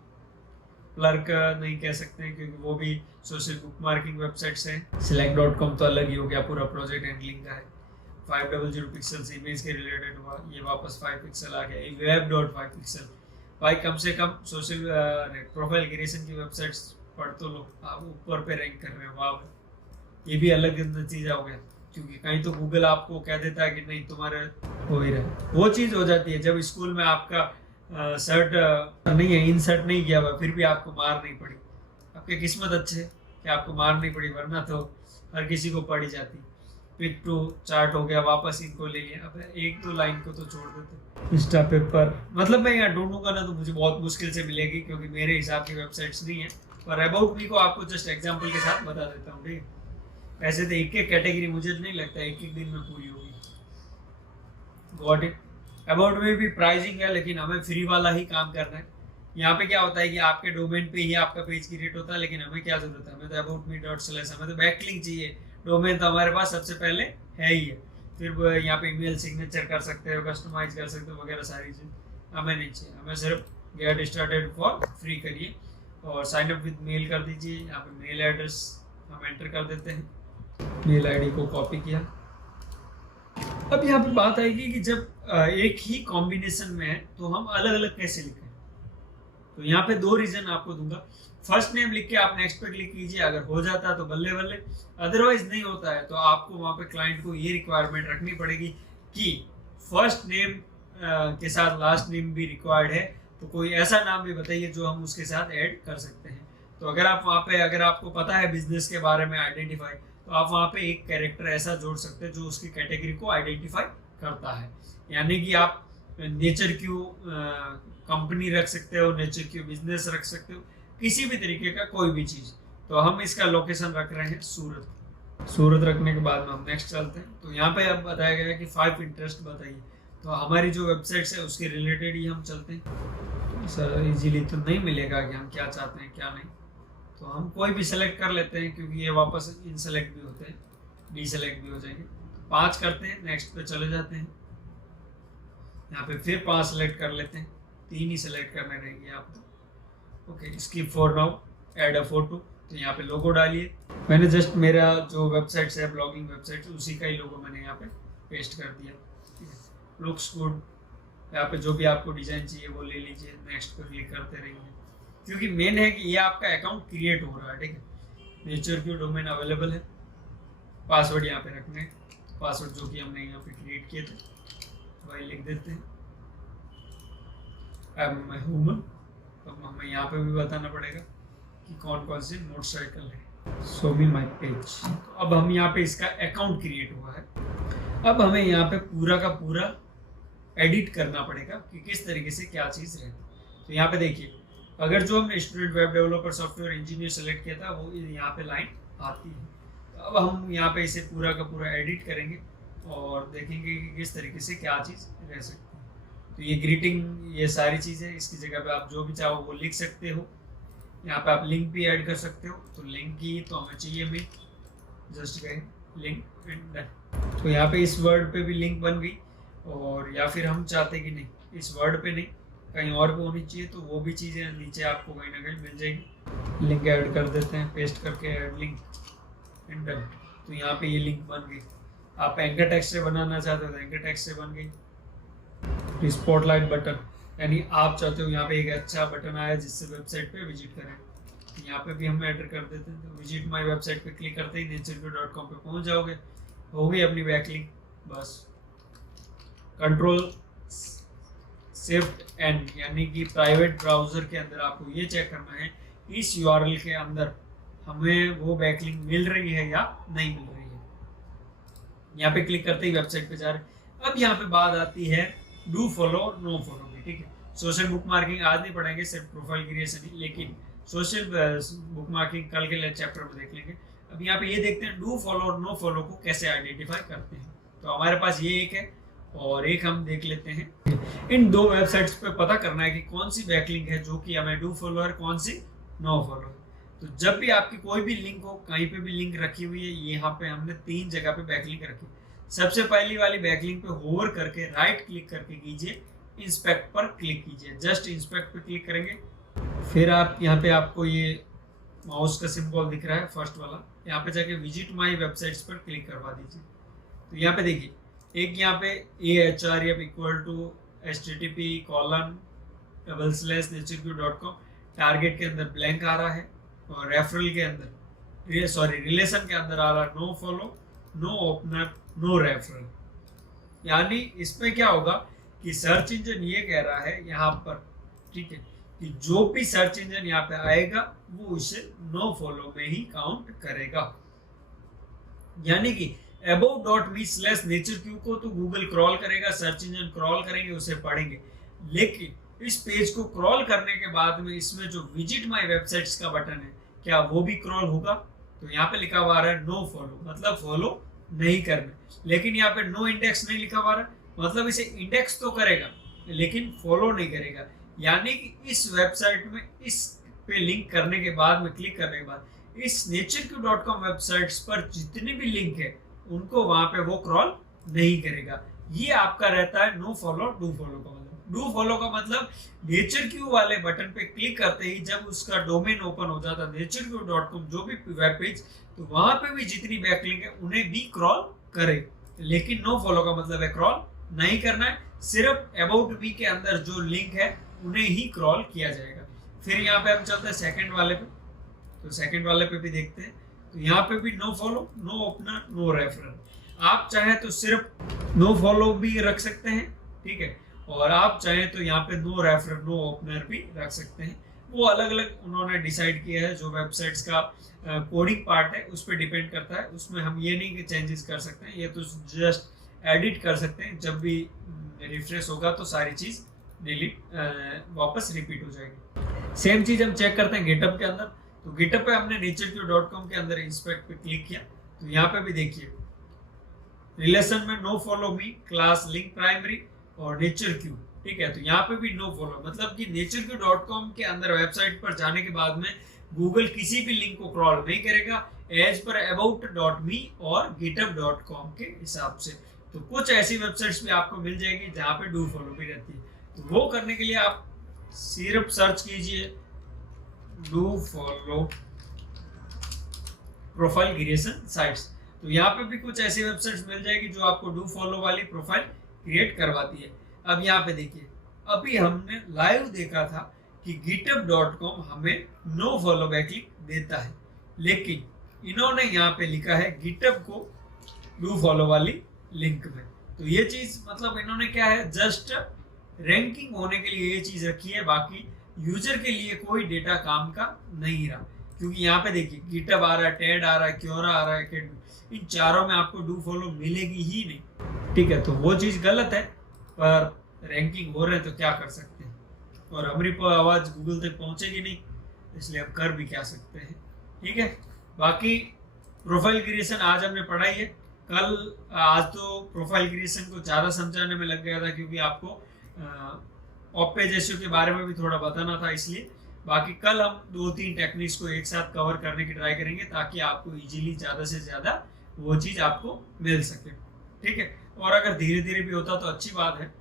क्लर्क नहीं कह सकते हैं क्योंकि वो भी सोशल बुक मार्किंग वेबसाइट्स है। select.com तो अलग ही हो गया, पूरा प्रोजेक्ट हैंडलिंग का है। 500 पिक्सल्स इमेज के रिलेटेड हुआ, ये वापस 5 पिक्सल आ गया। web.5 पिक्सल, भाई कम से कम सोशल प्रोफाइल क्रिएशन की वेबसाइट्स पढ़ तो लो, आप ऊपर पे रैंक कर रहे हो, वाह। ये भी अलग नतीजा हो गया, क्योंकि कहीं तो गूगल आपको कह देता है कि नहीं तुम्हारे हो ही रहा, वो चीज़ हो जाती है जब स्कूल में आपका शर्ट नहीं है, इन शर्ट नहीं किया हुआ, फिर भी आपको मार नहीं पड़ी। आपकी किस्मत अच्छे कि आपको मार नहीं पड़ी, वरना तो हर किसी को पड़ी जाती। पिक टू चार्ट हो गया, वापस इनको ले लिया, अब एक दो लाइन को तो छोड़ देते। इंस्टा पेपर, मतलब मैं यहाँ ढूंढूंगा ना तो मुझे बहुत मुश्किल से मिलेगी, क्योंकि मेरे हिसाब की वेबसाइट्स नहीं है। पर अबाउट मी को आपको जस्ट एग्जाम्पल के साथ बता देता हूँ, ठीक है। ऐसे तो एक एक कैटेगरी मुझे नहीं लगता एक एक दिन में पूरी होगी। Got it. अबाउट में भी प्राइसिंग है, लेकिन हमें फ्री वाला ही काम करना है। यहाँ पे क्या होता है कि आपके डोमेन पे ही आपका पेज क्रिएट होता है, लेकिन हमें क्या जरूरत है, हमें तो अबाउट मी डॉट स्लैश, हमें तो बैकलिंक चाहिए। डोमेन तो हमारे पास सबसे पहले है ही है, फिर यहाँ पे ईमेल सिग्नेचर कर सकते हो, कस्टमाइज कर सकते हो, वगैरह सारी चीज हमें नहीं चाहिए। हमें सिर्फ गेट स्टार्टेड फॉर फ्री करिए और साइन अप विद मेल कर दीजिए। यहाँ पे मेल एड्रेस हम एंटर कर देते हैं, मेल आईडी को कॉपी किया। अब यहाँ पे बात आएगी कि जब एक ही कॉम्बिनेशन में है तो हम अलग अलग कैसे लिखें। तो यहाँ पे दो रीजन आपको दूंगा। फर्स्ट नेम लिख के आप नेक्स्ट पे क्लिक कीजिए, अगर हो जाता है तो बल्ले बल्ले, अदरवाइज नहीं होता है तो आपको वहाँ पे क्लाइंट को ये रिक्वायरमेंट रखनी पड़ेगी कि फर्स्ट नेम के साथ लास्ट नेम भी रिक्वायर्ड है, तो कोई ऐसा नाम भी बताइए जो हम उसके साथ ऐड कर सकते हैं। तो अगर आप वहाँ पे, अगर आपको पता है बिजनेस के बारे में आइडेंटिफाई, तो आप वहाँ पे एक कैरेक्टर ऐसा जोड़ सकते हैं जो उसकी कैटेगरी को आइडेंटिफाई करता है। यानी कि आप नेचर क्यू कंपनी रख सकते हो, नेचर क्यू बिजनेस रख सकते हो, किसी भी तरीके का कोई भी चीज़। तो हम इसका लोकेशन रख रहे हैं सूरत। सूरत रखने के बाद में हम नेक्स्ट चलते हैं। तो यहाँ पे अब बताया गया है कि 5 इंटरेस्ट बताइए, तो हमारी जो वेबसाइट्स है उसके रिलेटेड ही हम चलते हैं। सर इजीली तो नहीं मिलेगा कि हम क्या चाहते हैं क्या नहीं, तो हम कोई भी सेलेक्ट कर लेते हैं, क्योंकि ये वापस इन सेलेक्ट भी होते हैं, डी सेलेक्ट भी हो जाएंगे। तो 5 करते हैं, नेक्स्ट पे चले जाते हैं। यहाँ पे फिर 5 सेलेक्ट कर लेते हैं, 3 ही सेलेक्ट करने रहेंगे आपको। Okay, skip for now, add a photo. तो यहाँ पे लोगो डालिए। मैंने जस्ट मेरा जो वेबसाइट्स है ब्लॉगिंग वेबसाइट, उसी का ही लोगो मैंने यहाँ पे पेस्ट कर दिया, ठीक है। Looks good. यहाँ पे जो भी आपको डिजाइन चाहिए वो ले लीजिए, नेक्स्ट पे क्लिक करते रहिए, क्योंकि मेन है कि ये आपका अकाउंट क्रिएट हो रहा है, ठीक है। नेचर क्यू डोमेन अवेलेबल है। पासवर्ड यहाँ पे रखना है, पासवर्ड जो कि हमने यहाँ पे क्रिएट किए थे वही लिख देते हैं। अब मैं ह्यूमन, तो हमें यहाँ पे भी बताना पड़ेगा कि कौन कौन से मोटरसाइकिल है। Show me my page. तो अब हम यहाँ पे इसका अकाउंट क्रिएट हुआ है। अब हमें यहाँ पे पूरा का पूरा एडिट करना पड़ेगा कि किस तरीके से क्या चीज़ रहती। तो यहाँ पे देखिए, अगर जो हमने student web developer software engineer select किया था वो यहाँ पे लाइन आती है। तो अब हम यहाँ पे इसे पूरा का पूरा एडिट करेंगे और देखेंगे कि किस तरीके से क्या चीज़ रह सकती है। तो ये ग्रीटिंग, ये सारी चीज़ें, इसकी जगह पे आप जो भी चाहो वो लिख सकते हो। यहाँ पे आप लिंक भी ऐड कर सकते हो। तो लिंक की तो हमें चाहिए भी, जस्ट गए लिंक एंड डन। तो यहाँ पे इस वर्ड पे भी लिंक बन गई, और या फिर हम चाहते कि नहीं इस वर्ड पे नहीं कहीं और पे होनी चाहिए, तो वो भी चीज़ें नीचे आपको कहीं ना कहीं मिल जाएगी। लिंक ऐड कर देते हैं, पेस्ट करके ऐड लिंक एंड डन। तो यहाँ पे ये लिंक बन गई। आप एंकर टेक्स्ट से बनाना चाहते हो तो एंकर टेक्स्ट से बन गई। स्पॉटलाइट बटन, यानी आप चाहते हो यहाँ पे एक अच्छा बटन आया जिससे वेबसाइट पे विजिट करें। यहाँ पे भी हम एंटर कर देते हैं। तो विजिट माई वेबसाइट पे क्लिक करते ही nature.com पे पहुँच जाओगे हो गई अपनी बैकलिंक। बस कंट्रोल शिफ्ट एन यानी कि प्राइवेट ब्राउजर के अंदर आपको ये चेक करना है इस यूआरएल के अंदर हमें वो बैकलिंक मिल रही है या नहीं मिल रही है। यहाँ पे क्लिक करते ही वेबसाइट पे जा रहे हैं। अब यहाँ पे बात आती है डू फॉलो और नो फॉलो की, ठीक है। सोशल बुक मार्किंग आज नहीं पढ़ेंगे, सिर्फ प्रोफाइल क्रिएशन ही, लेकिन सोशल बुक मार्किंग कल के चैप्टर में देख लेंगे। अब यहाँ पे ये देखते हैं डू फॉलो और नो फॉलो को कैसे आइडेंटिफाई करते हैं। तो हमारे पास ये एक है और एक हम देख लेते हैं। इन दो वेबसाइट्स पे पता करना है कि कौन सी बैकलिंक है जो कि हमें डू फॉलो है, कौन सी नो फॉलो है। तो जब भी आपकी कोई भी लिंक हो, कहीं पे भी लिंक रखी हुई है, यहाँ पे हमने 3 जगह पे बैकलिंक रखी। सबसे पहली वाली बैकलिंक पे होवर करके राइट क्लिक करके कीजिए, इंस्पेक्ट पर क्लिक कीजिए। जस्ट इंस्पेक्ट पे क्लिक करेंगे, फिर आप यहाँ पे आपको ये माउस का सिंबल दिख रहा है फर्स्ट वाला, यहाँ पे जाके विजिट माई वेबसाइट्स पर क्लिक करवा दीजिए। तो यहाँ पे देखिए एक यहाँ पे AHREF equal to http://natureq.com target के अंदर ब्लैंक आ रहा है और रेफरल के अंदर रिलेशन के अंदर आ रहा है no follow, no opener, no referral. यानी इसमें क्या होगा कि सर्च इंजन ये कह रहा है यहाँ पर, ठीक है, कि जो भी सर्च इंजन यहाँ पे आएगा वो इसे नो फॉलो में ही काउंट करेगा। यानी कि above.me/natureq को तो गूगल क्रॉल करेगा, सर्च इंजन क्रॉल करेंगे, उसे पढ़ेंगे, लेकिन इस पेज को क्रॉल करने के बाद में इसमें जो विजिट माय वेबसाइट्स का बटन है क्या वो भी क्रॉल होगा? तो यहाँ पे लिखा हुआ है नो फॉलो, मतलब फॉलो नहीं करना। लेकिन यहाँ पे नो इंडेक्स नहीं लिखा हुआ है, मतलब इसे इंडेक्स तो करेगा लेकिन फॉलो नहीं करेगा। यानी कि इस वेबसाइट में इस पे लिंक करने के बाद में, क्लिक करने के बाद, इस natureq.com वेबसाइट्स पर जितने भी लिंक है उनको वहां पे वो क्रॉल नहीं करेगा। ये आपका रहता है नो फॉलो डू फॉलो का मतलब। डू फॉलो का मतलब natureq वाले बटन पे क्लिक करते ही जब उसका डोमेन ओपन हो जाता है natureq.com जो भी वेब पेज, तो वहां पे भी जितनी बैकलिंक है उन्हें भी क्रॉल करे। लेकिन नो फॉलो का मतलब है क्रॉल नहीं करना है, सिर्फ अबाउट मी के अंदर जो लिंक है उन्हें ही क्रॉल किया जाएगा। फिर यहाँ पे हम चलते हैं सेकंड वाले पे, तो सेकंड वाले पे भी देखते हैं। तो यहाँ पे भी no follow, no opener, no referral. आप चाहे तो सिर्फ नो फॉलो भी रख सकते हैं, ठीक है, और आप चाहे तो यहाँ पे नो रेफरल, नो ओपनर भी रख सकते हैं। वो अलग अलग उन्होंने डिसाइड किया है, जो वेबसाइट्स का कोडिंग पार्ट है उस पर डिपेंड करता है। उसमें हम ये नहीं कि चेंजेस कर सकते हैं, ये तो जस्ट एडिट कर सकते हैं। जब भी रिफ्रेश होगा तो सारी चीज़ डिलीट वापस रिपीट हो जाएगी। सेम चीज़ हम चेक करते हैं गिटहब के अंदर। तो गिटहब पे हमने natureq.com के अंदर इंस्पेक्ट पे क्लिक किया, तो यहाँ पे भी देखिए रिलेशन में no follow me, class link primary और natureq, ठीक है। तो यहाँ पे भी नो फॉलो, मतलब कि natureq.com के अंदर वेबसाइट पर जाने के बाद में गूगल किसी भी लिंक को क्रॉल नहीं करेगा एज पर about.me और github.com के हिसाब से। तो कुछ ऐसी वेबसाइट्स भी आपको मिल जाएगी जहाँ पे डू फॉलो भी रहती है। तो वो करने के लिए आप सिर्फ सर्च कीजिए do follow profile creation sites. तो यहाँ पे भी कुछ ऐसी वेबसाइट्स मिल जाएगी जो आपको डू फॉलो वाली प्रोफाइल क्रिएट करवाती है। अब यहाँ पे देखिए, अभी हमने लाइव देखा था कि github.com हमें नो फॉलो बैकलिंक देता है, लेकिन इन्होंने यहाँ पे लिखा है गिटहब को डू फॉलो वाली लिंक में। तो ये चीज मतलब इन्होंने क्या है, जस्ट रैंकिंग होने के लिए ये चीज रखी है, बाकी यूजर के लिए कोई डेटा काम का नहीं रहा। क्योंकि यहाँ पे देखिए गिटहब आ रहा है, टेड आ रहा है, क्योरा आ रहा है, इन चारों में आपको डू फॉलो मिलेगी ही नहीं, ठीक है। तो वो चीज गलत है, पर रैंकिंग हो रहे हैं तो क्या कर सकते हैं, और हमारी आवाज गूगल तक पहुंचेगी नहीं, इसलिए अब कर भी क्या सकते हैं, ठीक है। बाकी प्रोफाइल क्रिएशन आज हमने पढ़ाई है। कल आज तो प्रोफाइल क्रिएशन को ज़्यादा समझाने में लग गया था, क्योंकि आपको ऑफ पेज एसईओ के बारे में भी थोड़ा बताना था, इसलिए। बाकी कल हम 2-3 टेक्निक्स को एक साथ कवर करने की ट्राई करेंगे, ताकि आपको इजीली ज़्यादा से ज़्यादा वो चीज़ आपको मिल सके, ठीक है। और अगर धीरे धीरे भी होता तो अच्छी बात है,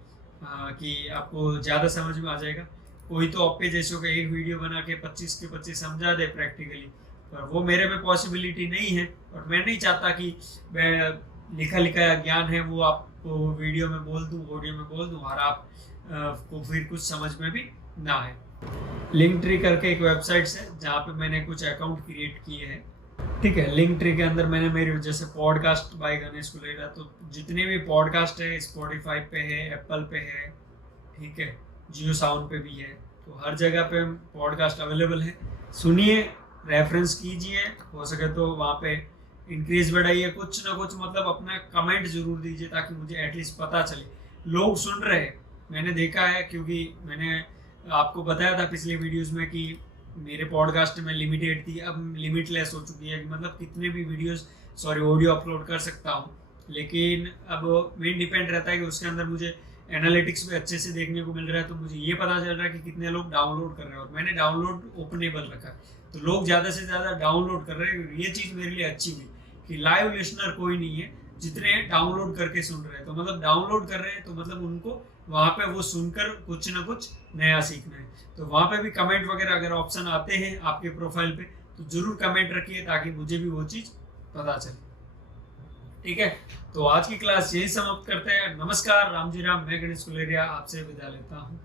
कि आपको ज़्यादा समझ में आ जाएगा। कोई तो ऑफ पेज एसईओ का एक वीडियो बना के 25 के 25 समझा दे प्रैक्टिकली, पर वो मेरे में पॉसिबिलिटी नहीं है, और मैं नहीं चाहता कि मैं लिखा ज्ञान है वो आपको वीडियो में बोल दूँ, ऑडियो में बोल दूँ, और आप को फिर कुछ समझ में भी ना आए। लिंक ट्री करके एक वेबसाइट है जहाँ पे मैंने कुछ अकाउंट क्रिएट किए हैं, ठीक है, लिंक ट्री के अंदर मैंने मेरी जैसे पॉडकास्ट बाय गणेश गुलेरिया, तो जितने भी पॉडकास्ट है स्पॉटिफाई पे है, एप्पल पे है, ठीक है, जियो साउंड पे भी है, तो हर जगह पे पॉडकास्ट अवेलेबल है। सुनिए, रेफरेंस कीजिए, हो सके तो वहाँ पे इंक्रीज बढ़ाइए, कुछ ना कुछ मतलब अपना कमेंट जरूर दीजिए ताकि मुझे एटलीस्ट पता चले लोग सुन रहे हैं। मैंने देखा है, क्योंकि मैंने आपको बताया था पिछले वीडियोस में कि मेरे पॉडकास्ट में लिमिटेड थी, अब लिमिटलेस हो चुकी है, मतलब कितने भी वीडियोस ऑडियो अपलोड कर सकता हूँ। लेकिन अब मेन डिपेंड रहता है कि उसके अंदर मुझे एनालिटिक्स भी अच्छे से देखने को मिल रहा है, तो मुझे ये पता चल रहा है कि कितने लोग डाउनलोड कर रहे हैं, और मैंने डाउनलोड ओपनेबल रखा है, तो लोग ज़्यादा से ज़्यादा डाउनलोड कर रहे हैं। ये चीज़ मेरे लिए अच्छी हुई कि लाइव लिसनर कोई नहीं है, जितने डाउनलोड करके सुन रहे हैं, तो मतलब डाउनलोड कर रहे हैं तो मतलब उनको वहाँ पे वो सुनकर कुछ ना कुछ नया सीखना है। तो वहाँ पे भी कमेंट वगैरह अगर ऑप्शन आते हैं आपके प्रोफाइल पे तो जरूर कमेंट रखिए ताकि मुझे भी वो चीज़ पता चले। ठीक है, तो आज की क्लास यही समाप्त करते हैं। नमस्कार, राम जी राम, मैं गणेश गुलेरिया आपसे विदा लेता हूँ।